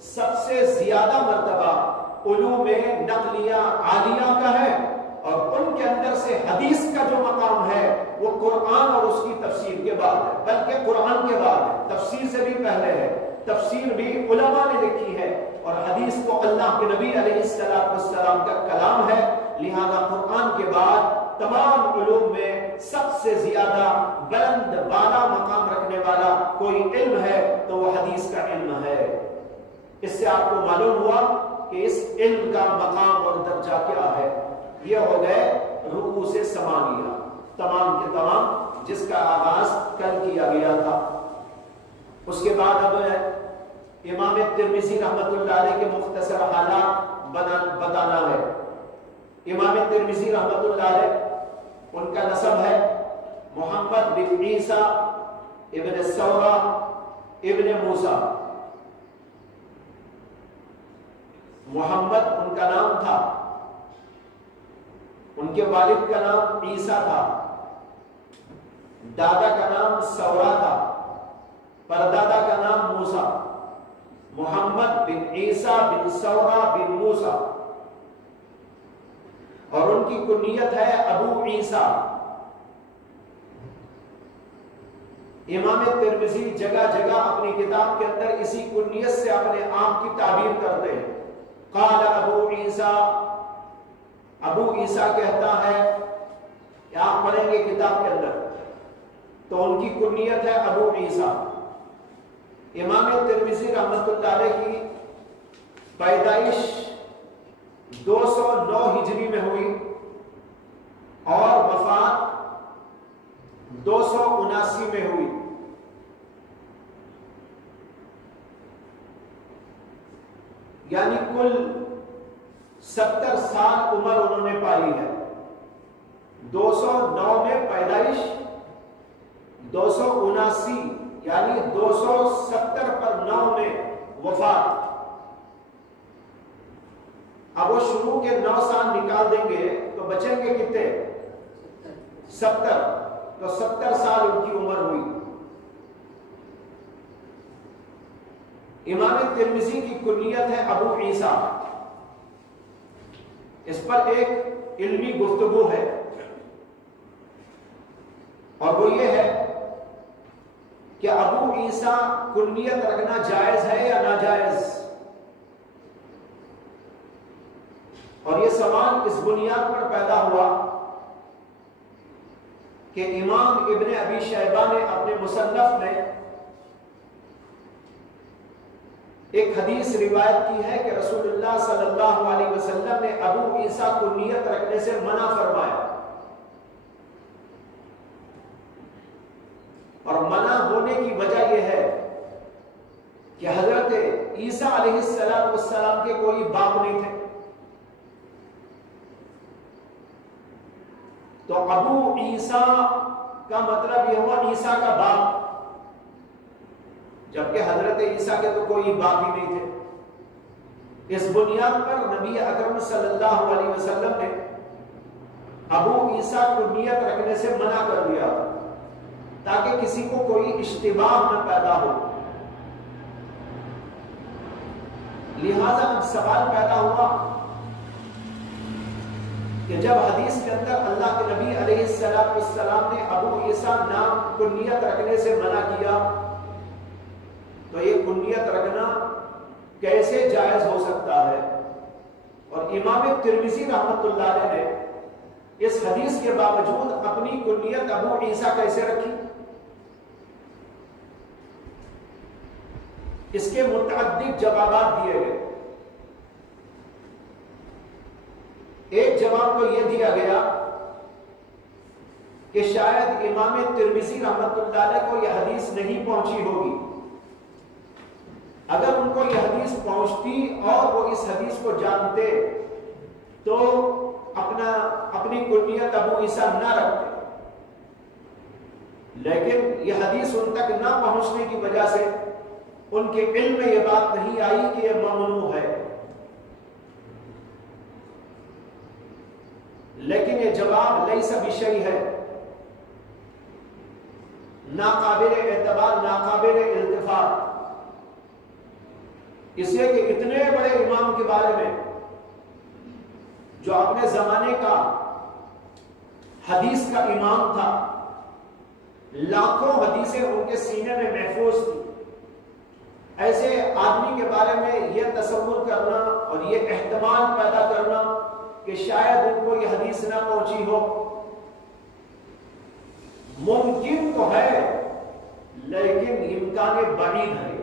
سب سے زیادہ مرتبہ علوم نقلیہ عالیہ کا ہے، اور ان کے اندر سے حدیث کا جو مقام ہے وہ قرآن اور اس کی تفسیر کے بعد ہے، بلکہ قرآن کے بعد ہے، تفسیر سے بھی پہلے ہے۔ تفسیر بھی علماء نے لکھی ہے اور حدیث کو اللہ کے نبی علیہ السلام کا کلام ہے، لہذا قرآن کے بعد تمام علوم میں سب سے زیادہ بلند بالا مقام رکھنے والا کوئی علم ہے تو وہ حدیث کا علم ہے۔ اس سے آپ کو معلوم ہوا کہ اس علم کا مقام اور درجہ کیا ہے۔ یہ ہو گئے رؤوس ثمانیہ، تمام کے تمام، جس کا آغاز کل کیا گیا تھا۔ اس کے بعد اب امام ترمذی رحمۃ اللہ علیہ کے مختصر حالات بتانا ہے۔ امام ترمذی رحمۃ اللہ علیہ، ان کا نسب ہے محمد بن عیسیٰ ابن ثورہ ابن موسیٰ۔ محمد ان کا نام تھا، ان کے والد کا نام عیسیٰ تھا، دادا کا نام ثورہ تھا، پردادا کا نام موسیٰ۔ محمد بن عیسیٰ بن ثورہ بن موسیٰ، اور ان کی کنیت ہے ابو عیسیٰ۔ امام ترمذی جگہ جگہ اپنی کتاب کے اندر اسی کنیت سے اپنے آپ کی تعبیر کرتے ہیں۔ قال ابو عیسیٰ، ابو عیسیٰ کہتا ہے، آپ پڑھیں گے کتاب کے اندر تو ان کی کنیت ہے ابو عیسیٰ۔ امام ترمذی رحمۃ اللہ علیہ کی پیدائش 209 ہجری میں ہوئی اور وفات 279 میں ہوئی۔ یعنی کل 70 سال عمر انہوں نے پائی ہے. 209 میں پیدائش، 279 یعنی 270 پر 9 میں وفات. اب وہ شروع کے 9 سال نکال دیں گے تو بچیں گے کتنے؟ 70. تو 70 سال ان کی عمر ہوئی. امام ترمذی کی کنیت ہے ابو عیسیٰ. اس پر ایک علمی گفتگو ہے اور وہ یہ ہے کہ ابو عیسیٰ کنیت رکھنا جائز ہے یا ناجائز. اور یہ سوال اس بنیاد پر پیدا ہوا کہ امام ابن ابی شیبہ نے اپنے مصنف میں ایک حدیث روایت کی ہے کہ رسول اللہ صلی اللہ علیہ وسلم نے ابو عیسیٰ کو نیت رکھنے سے منع فرمایا. اور منع ہونے کی وجہ یہ ہے کہ حضرت عیسیٰ علیہ السلام کے کوئی باپ نہیں تھے. تو ابو عیسیٰ کا مطلب یہ ہوا عیسیٰ کا باپ، جبکہ حضرت عیسیٰ کے تو کوئی باپ ہی نہیں تھے. اس بنیاد پر نبی اکرم صلی اللہ علیہ وسلم نے ابو عیسیٰ کو نیت رکھنے سے منع کر دیا تاکہ کسی کو کوئی اشتباہ نہ پیدا ہو. لہذا اب سوال پیدا ہوا کہ جب حدیث کے اندر اللہ کے نبی علیہ السلام نے ابو عیسیٰ نام کو نیت رکھنے سے منع کیا تو یہ کنیت رکھنا کیسے جائز ہو سکتا ہے؟ اور امام ترمذی رحمت اللہ علیہ نے اس حدیث کے باوجود اپنی کنیت ابو عیسیٰ کیسے رکھی؟ اس کے متعدد جوابات دیے گئے. ایک جواب تو یہ دیا گیا کہ شاید امام ترمذی رحمت اللہ علیہ کو یہ حدیث نہیں پہنچی ہوگی. اگر ان کو یہ حدیث پہنچتی اور وہ اس حدیث کو جانتے تو اپنی کنیت ابو عیسیٰ نہ رکھتے. لیکن یہ حدیث ان تک نہ پہنچنے کی وجہ سے ان کے علم میں یہ بات نہیں آئی کہ یہ ممنوع ہے. لیکن یہ جواب لیس بشیء ہے، ناقابل اعتبار، ناقابل التفات. اس لیے کہ اتنے بڑے امام کے بارے میں جو اپنے زمانے کا حدیث کا امام تھا، لاکھوں حدیثیں ان کے سینے میں محفوظ تھی، ایسے آدمی کے بارے میں یہ تصور کرنا اور یہ احتمال پیدا کرنا کہ شاید ان کو یہ حدیث نہ پہنچی ہو، ممکن تو ہے لیکن امکان بعید ہے.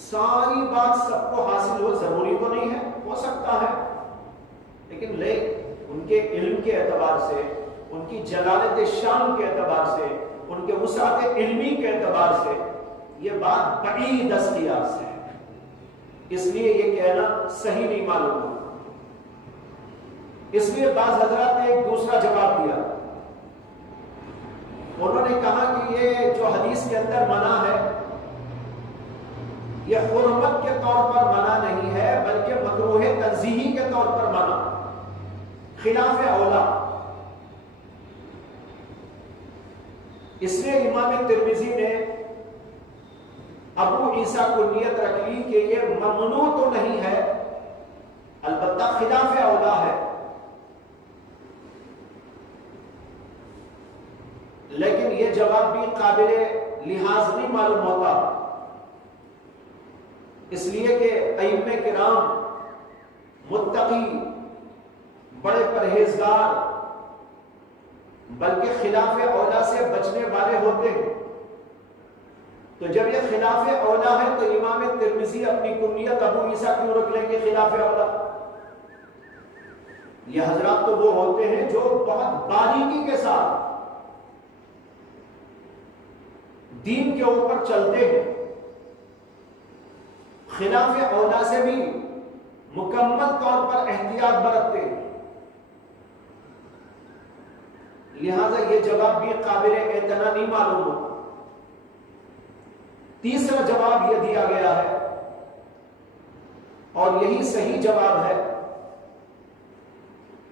ساری بات سب کو حاصل ہو ضروری تو نہیں ہے، ہو سکتا ہے، لیکن ان کے علم کے اعتبار سے، ان کی جلالت شان کے اعتبار سے، ان کے وسعت علمی کے اعتبار سے یہ بات بعید دستیاب سے ہے. اس لیے یہ کہنا صحیح نہیں معلوم ہو. اس لیے بعض حضرات نے ایک دوسرا جواب دیا. انہوں نے کہا کہ یہ جو حدیث کے اندر منع ہے یہ حرمت کے طور پر منع نہیں ہے بلکہ مکروہ تنزیہی کے طور پر منع، خلاف اولا. اس لیے امام ترمذی نے ابو عیسیٰ کو نیت رکھ لی کہ یہ ممنوع تو نہیں ہے، البتہ خلاف اولا ہے. لیکن یہ جواب بھی قابل لحاظ نہیں معلوم ہوتا، اس لیے کہ ائمہ کرام متقی، بڑے پرہیزگار، بلکہ خلاف اولا سے بچنے والے ہوتے ہیں. تو جب یہ خلاف اولا ہے تو امام ترمذی اپنی کنیت ابو عیسیٰ کیوں رکھ لیں گے خلاف اولا؟ یہ حضرات تو وہ ہوتے ہیں جو بہت باریکی کے ساتھ دین کے اوپر چلتے ہیں، خلاف اولا سے بھی مکمل طور پر احتیاط برتتے ہیں. لہذا یہ جواب بھی قابل اعتنا نہیں معلوم ہو. تیسرا جواب یہ دیا گیا ہے اور یہی صحیح جواب ہے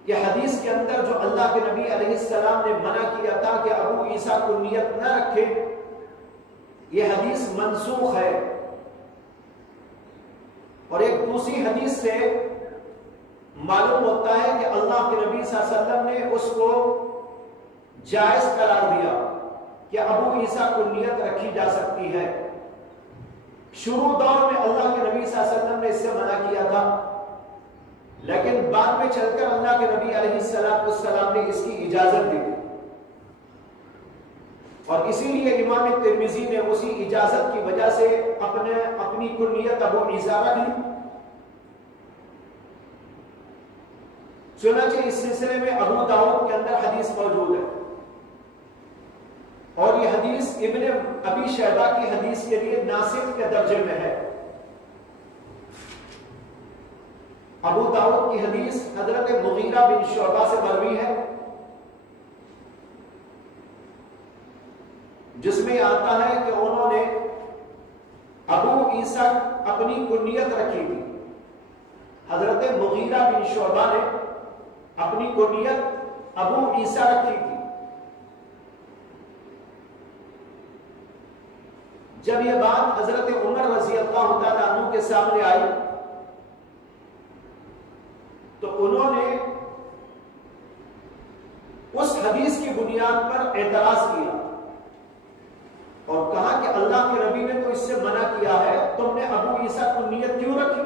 کہ حدیث کے اندر جو اللہ کے نبی علیہ السلام نے منع کیا تھا کہ ابو عیسیٰ کنیت نہ رکھے، یہ حدیث منسوخ ہے. اور ایک دوسری حدیث سے معلوم ہوتا ہے کہ اللہ کے نبی صلی اللہ علیہ وسلم نے اس کو جائز قرار دیا کہ ابو عیسیٰ کنیت رکھی جا سکتی ہے. شروع دور میں اللہ کے نبی صلی اللہ علیہ وسلم نے اس سے منع کیا تھا، لیکن بعد میں چل کر اللہ کے نبی علیہ السلام نے اس کی اجازت دی، اور اسی لیے امام ترمذی نے اسی اجازت کی وجہ سے اپنی کنیت ابو عیسیٰ رکھ لی. چنانچہ اس سلسلے میں ابو داؤد کے اندر حدیث موجود ہے، اور یہ حدیث ابن ابی شیبہ کی حدیث کے لیے ناسخ کے درجے میں ہے. ابو داؤد کی حدیث حضرت مغیرہ بن شعبہ سے مروی ہے، جس میں آتا ہے کہ انہوں نے ابو عیسیٰ اپنی کنیت رکھی تھی. حضرت مغیرہ بن شعبہ نے اپنی کنیت ابو عیسیٰ رکھی تھی. جب یہ بات حضرت عمر رضی اللہ تعالیٰ عنہ کے سامنے آئی تو انہوں نے اس حدیث کی بنیاد پر اعتراض کیا اور کہا کہ اللہ کے نبی نے تو اس سے منع کیا ہے، تم نے ابو عیسیٰ کنیت کیوں رکھی؟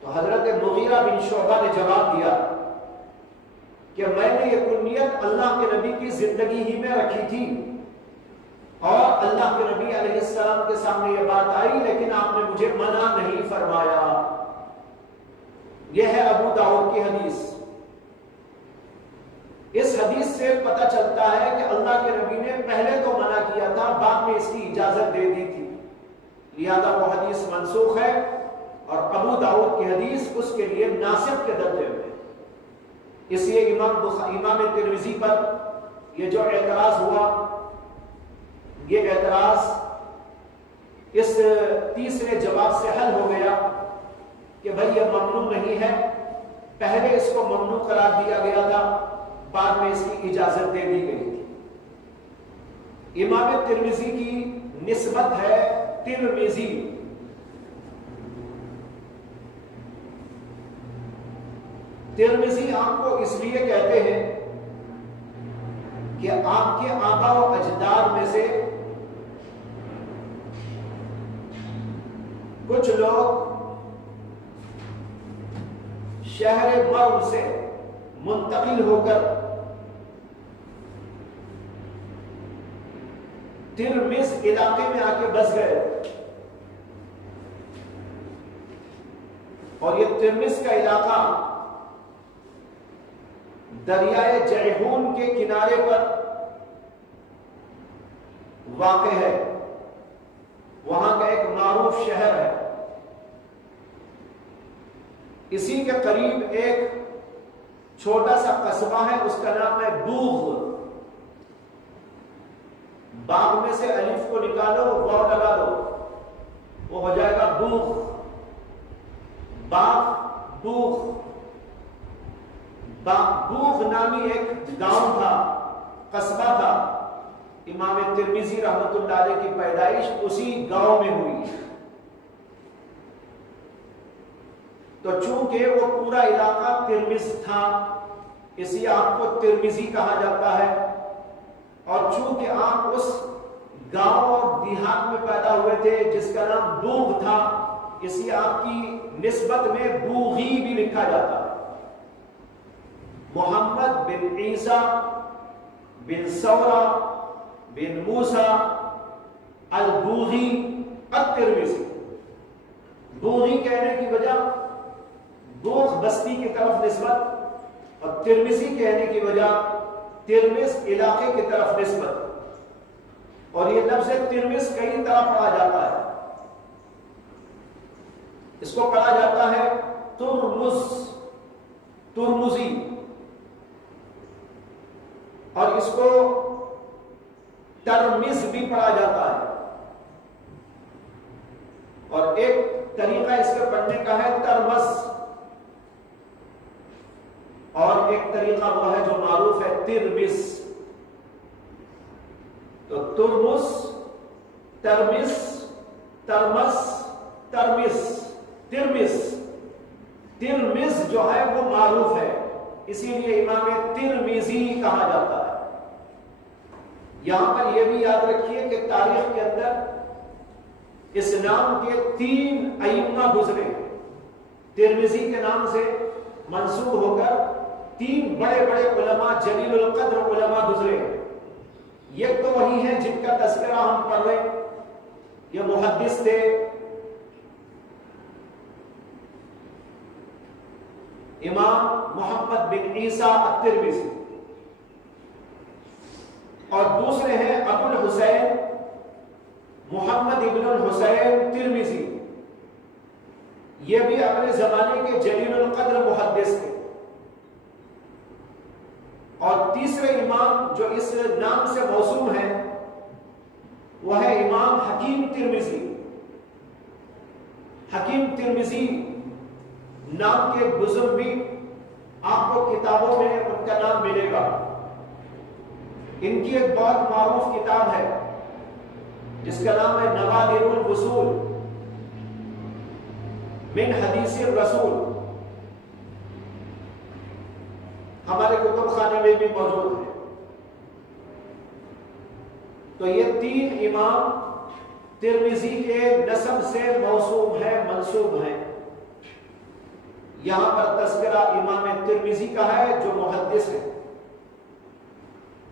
تو حضرت مغیرہ بن شعبہ نے جواب دیا کہ میں نے یہ کنیت اللہ کے نبی کی زندگی ہی میں رکھی تھی، اور اللہ کے نبی علیہ السلام کے سامنے یہ بات آئی، لیکن آپ نے مجھے منع نہیں فرمایا. یہ ہے ابو داؤد کی حدیث. اس حدیث سے پتہ چلتا ہے کہ اللہ کے نبی نے پہلے تو منع کیا تھا، بعد میں اس کی اجازت دے دی تھی، لہذا وہ حدیث منسوخ ہے، اور ابو داؤد کی حدیث اس کے لیے ناسخ کے درجے میں. اس لیے امام ترمذی پر یہ جو اعتراض ہوا، یہ اعتراض اس تیسرے جواب سے حل ہو گیا کہ بھئی یہ ممنوع نہیں ہے. پہلے اس کو ممنوع قرار دیا گیا تھا، بعد میں اس کی اجازت دے دی گئی تھی. امام ترمذی کی نسبت ہے ترمذی. ترمذی آپ کو اس لیے کہتے ہیں کہ آپ کے آبا و اجداد میں سے کچھ لوگ شہر مرو سے منتقل ہو کر ترمذ علاقے میں آ کے بس گئے، اور یہ ترمذ کا علاقہ دریائے جیحون کے کنارے پر واقع ہے. وہاں کا ایک معروف شہر ہے. اسی کے قریب ایک چھوٹا سا قصبہ ہے، اس کا نام ہے بوغ. باغ میں سے الف کو نکالو، واو لگا دو، وہ ہو جائے گا بوغ. باغ بوغ. بوغ نامی ایک گاؤں تھا، قصبہ تھا. امام ترمذی رحمت اللہ علیہ کی پیدائش اسی گاؤں میں ہوئی. تو چونکہ وہ پورا علاقہ ترمذ تھا، اس لیے آپ کو ترمذی کہا جاتا ہے. اور چونکہ آپ اس گاؤں اور دیہات میں پیدا ہوئے تھے جس کا نام بوغ تھا، اس لیے آپ کی نسبت میں بوغی بھی لکھا جاتا ہے. محمد بن عیسیٰ بن ثورہ بن موسیٰ البوغی الترمذی. بوغی کہنے کی وجہ بوغ بستی کی طرف نسبت، اور ترمذی کہنے کی وجہ ترمذ علاقے کی طرف نسبت. اور یہ لفظ ترمذ کئی طرح پڑھا جاتا ہے. اس کو پڑھا جاتا ہے ترمزی، اور اس کو ترمز بھی پڑھا جاتا ہے، اور ایک طریقہ اس کے پڑھنے کا ہے ترمز، اور ایک طریقہ وہ ہے جو معروف ہے ترمز۔ تو ترمز، ترمز، ترمز، ترمز، ترمز، ترمز جو ہے وہ معروف ہے، اسی لیے امام ترمذی کہا جاتا ہے۔ یہاں پر یہ بھی یاد رکھیے کہ تاریخ کے اندر اس نام کے 3 ائمہ گزرے، ترمذی کے نام سے منسوب ہو کر 3 بڑے بڑے علماء، جلیل القدر علماء گزرے۔ یہ تو وہی ہیں جن کا تذکرہ ہم پڑھ رہے ہیں، یہ محدث تھے امام محمد بن عیسیٰ الترمذی، اور دوسرے ہیں ابو الحسین محمد ابن الحسین ترمذی، یہ بھی اپنے زمانے کے جلیل القدر محدث تھے۔ اور تیسرے امام جو اس نام سے موسوم ہے وہ ہے امام حکیم ترمذی۔ حکیم ترمذی نام کے بزرگ بھی آپ کو کتابوں میں ان کا نام ملے گا۔ ان کی ایک بہت معروف کتاب ہے جس کا نام ہے نوادر الوصول من حدیث الرسول، ہمارے کتب خانے میں بھی موجود ہے۔ تو یہ 3 امام ترمذی کے نسب سے موسوم ہے، منسوب ہیں۔ یہاں پر تذکرہ امام ترمذی کا ہے جو محدث ہے۔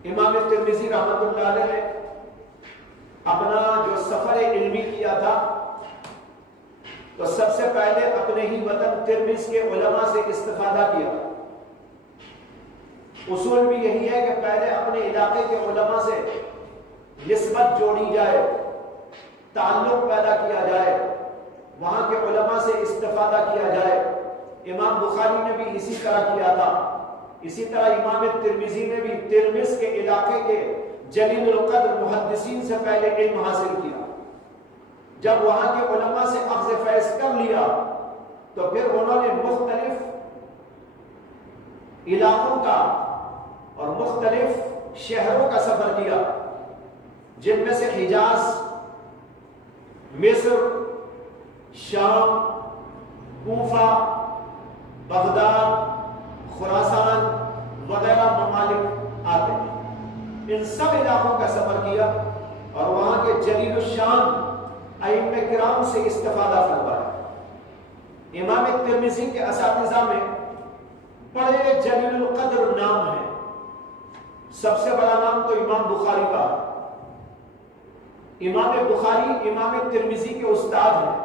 امام ترمذی رحمۃ اللہ علیہ نے اپنا جو سفر علمی کیا تھا تو سب سے پہلے اپنے ہی وطن ترمذ کے علماء سے استفادہ کیا۔ اصول بھی یہی ہے کہ پہلے اپنے علاقے کے علماء سے نسبت جوڑی جائے، تعلق پیدا کیا جائے، وہاں کے علماء سے استفادہ کیا جائے۔ امام بخاری نے بھی اسی طرح کیا تھا، اسی طرح امام ترمذی نے بھی ترمذ کے علاقے کے جلیل القدر محدثین سے پہلے علم حاصل کیا۔ جب وہاں کے علماء سے اخذ فیض کر لیا تو پھر انہوں نے مختلف علاقوں کا اور مختلف شہروں کا سفر کیا، جن میں سے حجاز، مصر، شام، کوفہ، بغداد، خراسان وغیرہ ممالک آتے ہیں۔ ان سب علاقوں کا سفر کیا اور وہاں کے جلیل الشان ائمہ کرام سے استفادہ فرمایا۔ امام ترمذی کے اساتذہ میں بڑے جلیل القدر نام ہیں۔ سب سے بڑا نام تو امام بخاری کا۔ امام بخاری امام ترمذی کے استاد ہیں،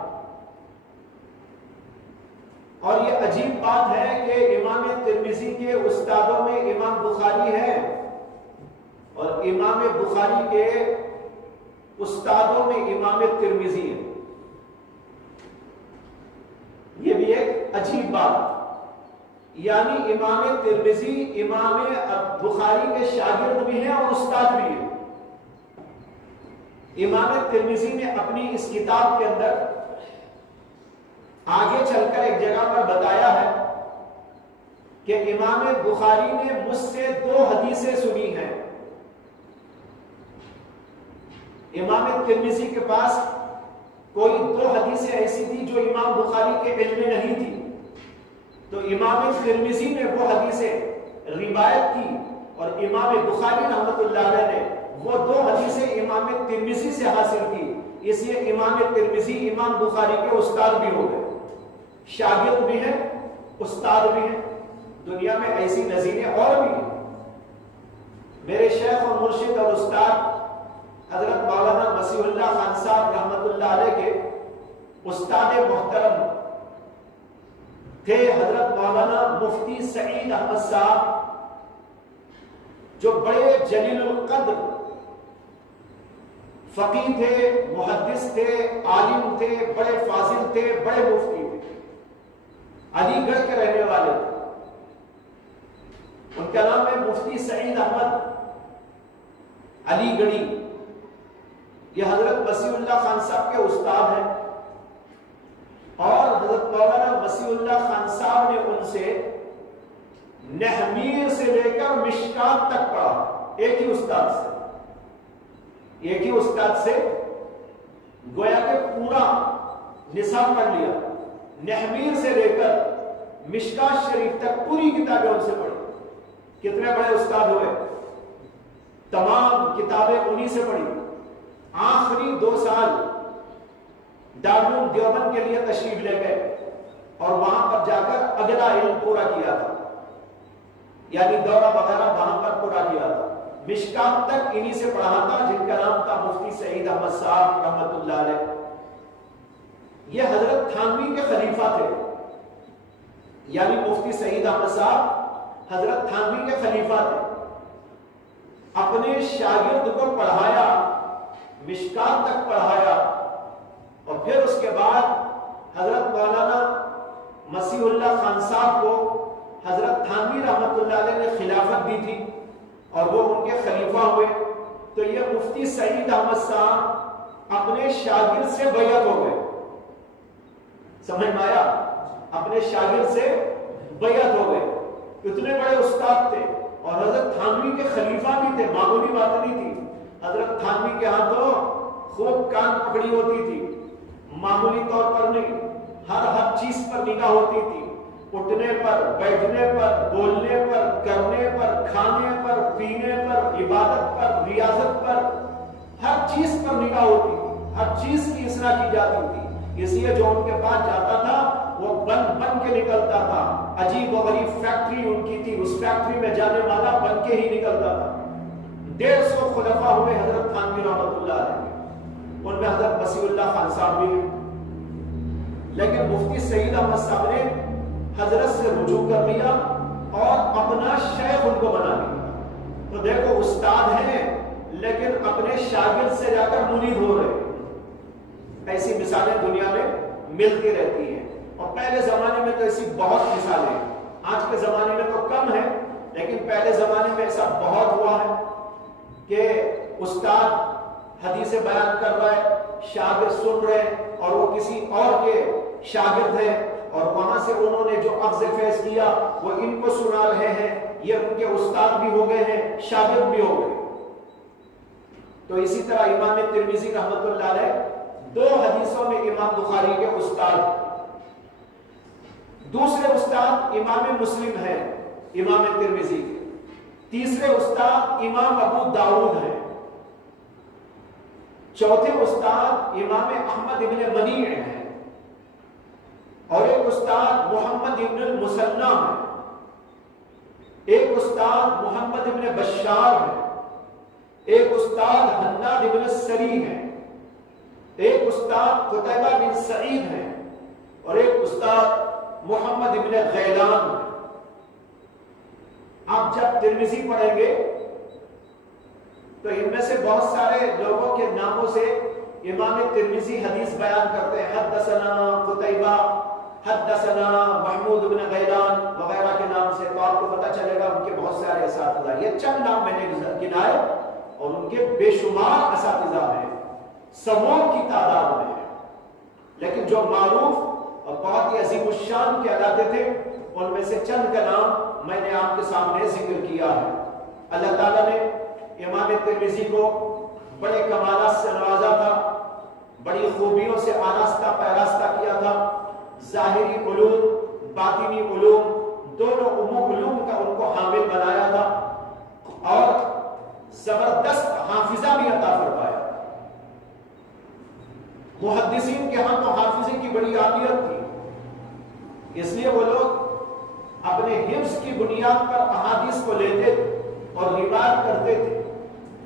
اور یہ عجیب بات ہے کہ امام ترمذی کے استادوں میں امام بخاری ہے اور امام بخاری کے استادوں میں امام ترمذی ہے۔ یہ بھی ایک عجیب بات، یعنی امام ترمذی امام بخاری کے شاگرد بھی ہیں اور استاد بھی ہیں۔ امام ترمذی نے اپنی اس کتاب کے اندر آگے چل کر ایک جگہ پر بتایا ہے کہ امام بخاری نے مجھ سے 2 حدیثیں سنی ہیں۔ امام ترمذی کے پاس کوئی 2 حدیثیں ایسی تھی جو امام بخاری کے علم میں نہیں تھی، تو امام ترمذی نے وہ حدیثیں روایت کی اور امام بخاری رحمۃ اللہ علیہ نے وہ 2 حدیثیں امام ترمذی سے حاصل کی۔ اس لیے امام ترمذی امام بخاری کے استاد بھی ہو گئے، شاگرد بھی ہیں، استاد بھی ہیں۔ دنیا میں ایسی نظیریں اور بھی ہیں۔ میرے شیخ اور مرشد اور استاد حضرت مولانا مسیح اللہ خان صاحب رحمۃ اللہ علیہ کے استاد محترم تھے حضرت مولانا مفتی سعید احمد صاحب، جو بڑے جلیل القدر فقیہ تھے، محدث تھے، عالم تھے، بڑے فاضل تھے، بڑے مفتی تھے، علی گڑھ کے رہنے والے تھے۔ ان کا نام ہے مفتی سعید احمد علی گڑھی۔ یہ حضرت مسیح اللہ خان صاحب کے استاد ہیں، اور حضرت مولانا مسیح اللہ خان صاحب نے ان سے نحمیر سے لے کر مشکات تک پڑھا، ایک ہی استاد سے گویا کہ پورا نصاب پڑھ لیا، نحمیر سے لے کر مشکات شریف تک پوری کتابیں ان سے پڑھی۔ کتنے بڑے استاد ہوئے، تمام کتابیں انہی سے پڑھی۔ آخری 2 سال دارالعلوم دیوبند کے لیے تشریف لے گئے اور وہاں پر جا کر اگلا علم پورا کیا تھا، یعنی دورہ وغیرہ وہاں پر پورا کیا تھا۔ مشکات تک انہی سے پڑھا تھا، جن کا نام تھا مفتی سعید احمد صاحب رحمت اللہ علیہ۔ یہ حضرت تھانوی کے خلیفہ تھے، یعنی مفتی سعید احمد صاحب حضرت تھانوی کے خلیفہ تھے۔ اپنے شاگرد کو پڑھایا، مشکات تک پڑھایا، اور پھر اس کے بعد حضرت مولانا مسیح اللہ خان صاحب کو حضرت تھانوی رحمت اللہ علیہ نے خلافت دی تھی اور وہ ان کے خلیفہ ہوئے۔ تو یہ مفتی سعید احمد صاحب اپنے شاگرد سے بیعت ہو گئے، سمجھ میں آیا؟ اپنے شاگرد سے بیعت ہو گئے۔ اتنے بڑے استاد تھے اور حضرت تھانوی کے خلیفہ بھی تھے، معمولی بات نہیں تھی۔ حضرت تھانوی کے ہاتھوں خوب کان پکڑی ہوتی تھی، معمولی طور پر نہیں، ہر چیز پر نگاہ ہوتی تھی، اٹھنے پر، بیٹھنے پر، بولنے پر، کرنے پر، کھانے پر، پینے پر، عبادت پر، ریاضت پر، ہر چیز پر نگاہ ہوتی تھی، ہر چیز کی اصلاح کی جاتی تھی۔ اس لیے جو ان کے پاس جاتا تھا وہ بن کے نکلتا تھا۔ عجیب و غریب فیکٹری ان کی تھی، اس فیکٹری میں جانے والا بن کے ہی نکلتا تھا۔ 150 خلفاء ہوئے حضرت تھانوی رحمت اللہ علیہ، ان میں حضرت مسیح اللہ خان صاحب بھی ہیں، لیکن مفتی سعید احمد صاحب نے حضرت سے رجوع کر لیا اور اپنا شیخ ان کو بنا لیا۔ تو دیکھو استاد ہیں لیکن اپنے شاگرد سے جا کر مرید ہو رہے ہیں۔ ایسی مثالیں دنیا میں ملتی رہتی ہیں، اور پہلے زمانے میں تو ایسی بہت مثالیں ہیں، آج کے زمانے میں تو کم ہے، لیکن پہلے زمانے میں ایسا بہت ہوا ہے کہ استاد حدیث بیان کر رہا ہے، شاگرد سن رہے ہیں، اور وہ کسی اور کے شاگرد ہیں، اور وہاں سے انہوں نے جو اخذ فیض کیا وہ ان کو سنا رہے ہیں، یہ ان کے استاد بھی ہو گئے ہیں، شاگرد بھی ہو گئے۔ تو اسی طرح امام ترمذی رحمت اللہ علیہ 2 حدیثوں میں امام بخاری کے استاد، دوسرے استاد امام مسلم ہیں امام ترمذی کے، تیسرے استاد امام ابو داؤد ہیں، چوتھے استاد امام احمد ابن منیع ہیں، اور ایک استاد محمد ابن المثنى ہے، ایک استاد محمد ابن بشار ہے، ایک استاد حناد ابن السری ہے، ایک استاد قتیبہ بن سعید ہے، اور ایک استاد محمد ابن غیلان ہے۔ آپ جب ترمذی پڑھیں گے تو ان میں سے بہت سارے لوگوں کے ناموں سے امام ترمذی حدیث بیان کرتے ہیں، حدثنا قتیبہ، حدثنا محمود بن غیلان وغیرہ کے نام سے، تو آپ کو پتہ چلے گا ان کے بہت سارے اساتذہ، یہ چند نام میں نے گنائے اور ان کے بے شمار اساتذہ ہیں، سووں کی تعداد میں ہیں، لیکن جو معروف اور بہت ہی عظیم الشان کہلاتے تھے ان میں سے چند کا نام میں نے آپ کے سامنے ذکر کیا ہے۔ اللہ تعالیٰ نے امام ترمذی کو بڑے کمالات سے نوازا تھا، بڑی خوبیوں سے آراستہ پیراستہ کیا تھا، ظاہری علوم باطنی علوم دونوں علوم کا ان کو حامل بنایا تھا، اور زبردست حافظہ بھی عطا فرمایا۔ محدثین کے ہاں تو حافظے کی بڑی اہمیت تھی، اس لیے وہ لوگ اپنے حفظ کی بنیاد پر احادیث کو لیتے اور روایت کرتے تھے،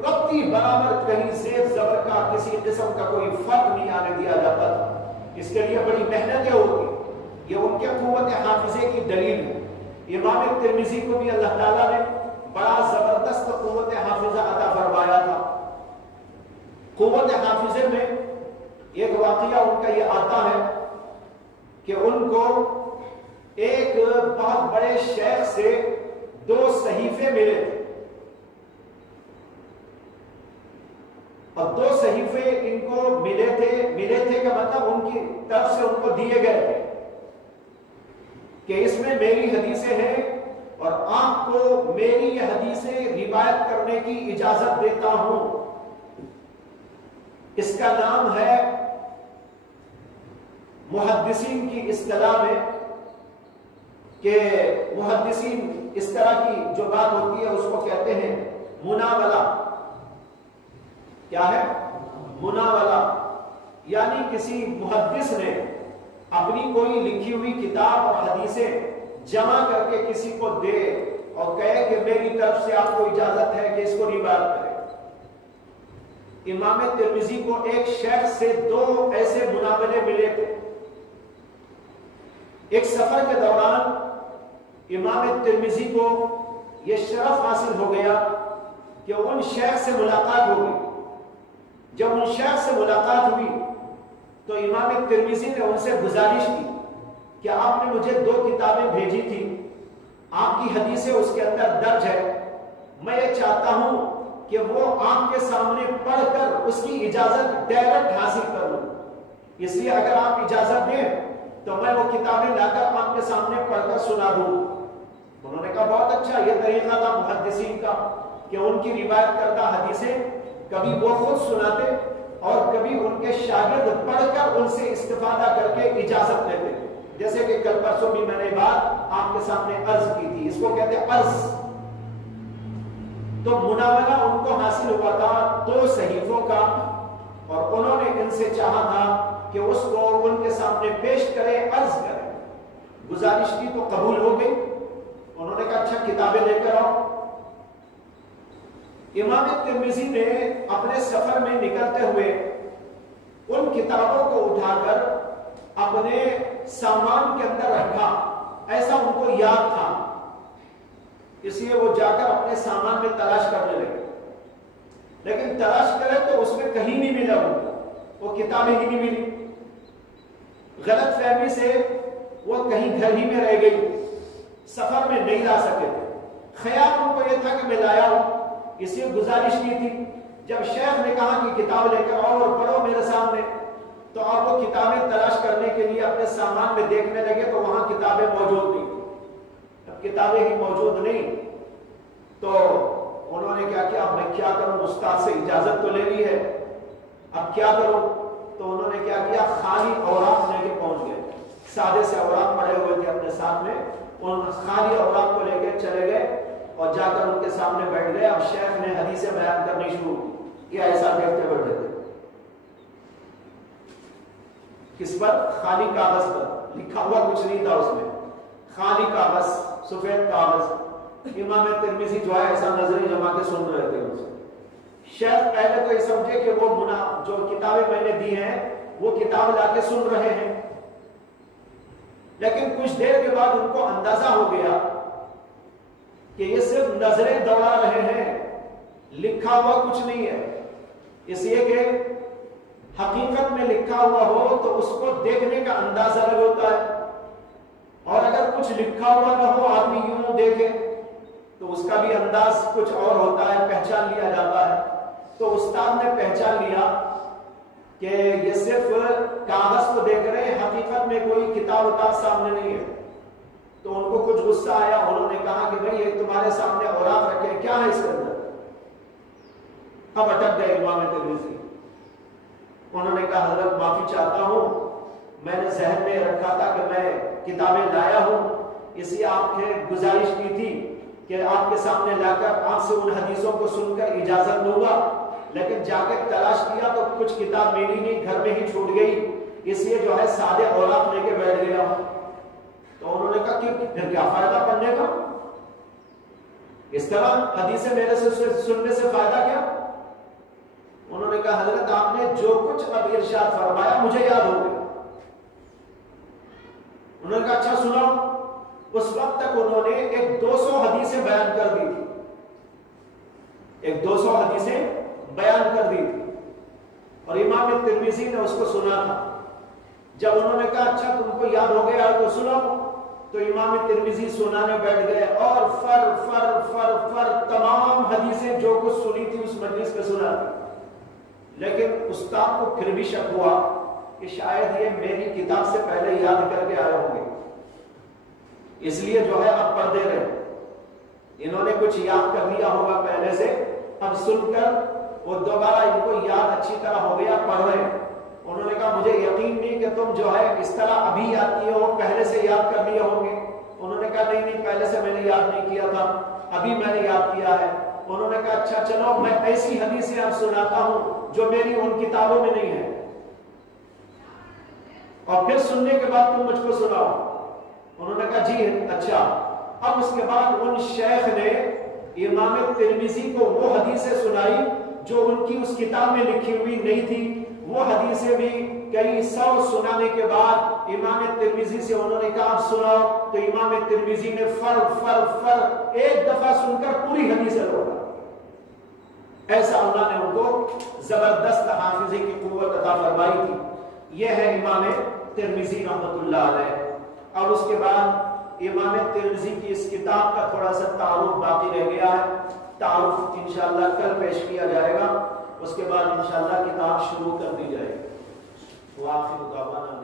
رتی برابر کہیں زیر زبر کا کسی قسم کا کوئی فرق نہیں آنے دیا جاتا تھا۔ اس کے لیے بڑی محنتیں ہوتی، یہ ان کے قوت حافظے کی دلیل ہے۔ امام ترمذی کو بھی اللہ تعالیٰ نے بڑا زبردست قوت حافظہ عطا فرمایا تھا۔ قوت حافظے میں ایک واقعہ ان کا یہ آتا ہے کہ ان کو ایک بہت بڑے شیخ سے 2 صحیفے ملے تھے، اور 2 صحیفے ان کو ملے تھے کہ مطلب ان کی طرف سے ان کو دیے گئے تھے کہ اس میں میری حدیثیں ہیں اور آپ کو میری یہ حدیثیں روایت کرنے کی اجازت دیتا ہوں۔ اس کا نام ہے، محدثین کی اصطلاح میں، کہ محدثین اس طرح کی جو بات ہوتی ہے اس کو کہتے ہیں مناولہ۔ کیا ہے؟ مناولہ، یعنی کسی محدث نے اپنی کوئی لکھی ہوئی کتاب اور حدیثیں جمع کر کے کسی کو دے اور کہے کہ میری طرف سے آپ کو اجازت ہے کہ اس کو روایت کرے۔ امام ترمذی کو ایک شیخ سے 2 ایسے مناولے ملے تھے۔ ایک سفر کے دوران امام ترمذی کو یہ شرف حاصل ہو گیا کہ ان شیخ سے ملاقات ہو گئی۔ جب ان شیخ سے ملاقات ہوئی تو امام ترمذی نے ان سے گزارش کی کہ آپ نے مجھے 2 کتابیں بھیجی تھی، آپ کی حدیثیں اس کے اندر درج ہے، میں یہ چاہتا ہوں کہ وہ آپ کے سامنے پڑھ کر اس کی اجازت ڈائریکٹ حاصل کر لوں، اس لیے اگر آپ اجازت دیں تو میں وہ کتابیں لا کر آپ کے سامنے پڑھ کر سنا دوں۔ انہوں نے کہا بہت اچھا، یہ طریقہ تھا محدثین کا کہ ان کی روایت کردہ حدیثیں کبھی وہ خود سناتے اور کبھی ان کے شاگرد پڑھ کر ان سے استفادہ کر کے اجازت لیتے، جیسے کہ کل پرسوں بھی میں نے بات آپ کے سامنے عرض کی تھی، اس کو کہتے ہیں عرض۔ تو مناولہ ان کو حاصل ہوا تھا 2 صحیفوں کا، اور انہوں نے ان سے چاہا تھا کہ اس کو ان کے سامنے پیش کرے، عرض کرے۔ گزارش کی تو قبول ہو گئی، انہوں نے کہا اچھا کتابیں لے کر آؤ۔ امام ترمذی نے اپنے سفر میں نکلتے ہوئے ان کتابوں کو اٹھا کر اپنے سامان کے اندر رکھا، ایسا ان کو یاد تھا، اس لیے وہ جا کر اپنے سامان میں تلاش کرنے لگے، لیکن تلاش کرے تو اس میں کہیں نہیں ملا، وہ کتابیں ہی نہیں ملی۔ غلط فہمی سے وہ کہیں گھر ہی میں رہ گئی، سفر میں نہیں لا سکے تھے۔ خیال ان کو یہ تھا کہ میں لایا ہوں، اس لیے گزارش کی تھی۔ جب شیخ نے کہا کہ کتاب لے کر آؤ اور پڑھو میرے سامنے، تو آپ وہ کتابیں تلاش کرنے کے لیے اپنے سامان میں دیکھنے لگے تو وہاں کتابیں موجود نہیں۔ اب کتابیں ہی موجود نہیں تو انہوں نے کیا کیا، اب میں کیا کروں، استاد سے اجازت تو لے لی ہے، اب کیا کروں؟ تو انہوں نے کیا کیا، خالی اوراق لے کے پہنچ گئے، سادے سے اوراق پڑے ہوئے تھے اپنے ساتھ میں، ان خالی اوراق کو لے کے چلے گئے اور جا کر ان کے سامنے بیٹھ گئے۔ اب شیخ نے حدیثیں بیان کرنی شروع کی، ایسا دیکھتے بیٹھے تھے، کس پر؟ خالی کاغذ پر، لکھا ہوا کچھ نہیں تھا اس میں، خالی کاغذ، سفید کاغذ۔ امام ترمذی جو ہے ایسا نظریں جما کے سن رہے تھے ان سے۔ شیخ پہلے تو یہ سمجھے کہ وہ جو کتابیں میں نے دی ہیں وہ کتاب لا کے سن رہے ہیں، لیکن کچھ دیر کے بعد ان کو اندازہ ہو گیا کہ یہ صرف نظریں دوڑا رہے ہیں، لکھا ہوا کچھ نہیں ہے، اس لیے کہ حقیقت میں لکھا ہوا ہو تو اس کو دیکھنے کا انداز الگ ہوتا ہے، اور اگر کچھ لکھا ہوا نہ ہو آدمی یوں دیکھے تو اس کا بھی انداز کچھ اور ہوتا ہے، پہچان لیا جاتا ہے۔ تو استاد نے پہچان لیا کہ یہ صرف کاغذ کو دیکھ رہے ہیں، حقیقت میں کوئی کتاب اتاب سامنے نہیں ہے۔ تو ان کو کچھ غصہ آیا، انہوں نے کہا کہ بھئی یہ تمہارے سامنے اوراق رکھے، کیا ہے اس کے اندر؟ اب اٹک گئے امام ترمذی، انہوں نے کہا حضرت معافی چاہتا ہوں، میں نے ذہن میں رکھا تھا کہ میں کتابیں لایا ہوں، اسی آپ نے گزارش کی تھی کہ آپ کے سامنے لا کر آپ سے ان حدیثوں کو سن کر اجازت لوں گا، لیکن جا کے تلاش کیا تو کچھ کتاب ملی نہیں، گھر میں ہی چھوٹ گئی، اس لیے جو ہے سادے اوراق لے کے بیٹھ گیا ہوں۔ تو انہوں نے کہا کہ پھر کیا فائدہ پڑھنے کا، اس طرح حدیثیں میرے سے سننے سے فائدہ کیا؟ انہوں نے کہا حضرت آپ نے جو کچھ اب ارشاد فرمایا مجھے یاد ہو گیا۔ انہوں نے کہا اچھا سنو۔ اس وقت تک انہوں نے ایک 200 حدیثیں بیان کر دی تھی، ایک 200 حدیثیں بیان کر دی تھی۔ اور امام ترمذی نے اس کو سنا تھا. جب انہوں نے کہا اچھا تم کو یاد ہو گیا تو سنو، تو امام ترمذی سنانے بیٹھ گئے اور فر فر فر فر تمام حدیثیں جو کچھ سنی تھی اس مجلس میں سنا تھی. لیکن استاد کو پھر بھی شک ہوا کہ شاید یہ میری کتاب سے پہلے یاد کر کے آئے ہوں گے، اس لیے جو ہے اب پڑھ دے رہے. انہوں نے کچھ یاد کر لیا ہوگا پہلے سے، اب سن کر وہ دوبارہ ان کو یاد اچھی طرح ہو گیا، پڑھ رہے. انہوں نے کہا مجھے یقین نہیں کہ تم جو ہے اس طرح ابھی یاد کیے ہو، پہلے سے یاد کر لیے ہوں گے. انہوں نے کہا نہیں پہلے سے میں نے یاد نہیں کیا تھا، ابھی میں نے یاد کیا ہے. انہوں نے کہا اچھا چلو میں ایسی حدیثیں اب سناتا ہوں جو میری ان کتابوں میں نہیں ہے، اور پھر سننے کے بعد تم مجھ کو سناؤ. انہوں نے کہا جی اچھا. اب اس کے بعد ان شیخ نے امام ترمذی کو وہ حدیثیں سنائی جو ان کی اس کتاب میں لکھی ہوئی نہیں تھی. وہ حدیثیں بھی کئی سو سنانے کے بعد امام ترمذی سے انہوں نے کہا آپ سناؤ، تو امام ترمذی نے فر فر فر ایک دفعہ سن کر پوری حدیثیں لوٹا. ایسا اللہ نے ان کو زبردست حافظی کی قوت عطا فرمائی تھی. یہ ہے امام ترمذی رحمۃ اللہ علیہ. اب اس کے بعد امام ترمذی کی اس کتاب کا تھوڑا سا تعارف باقی رہ گیا ہے. تعارف انشاءاللہ کل پیش کیا جائے گا، اس کے بعد انشاءاللہ کتاب شروع کر دی جائے گی. وآخر دعوانا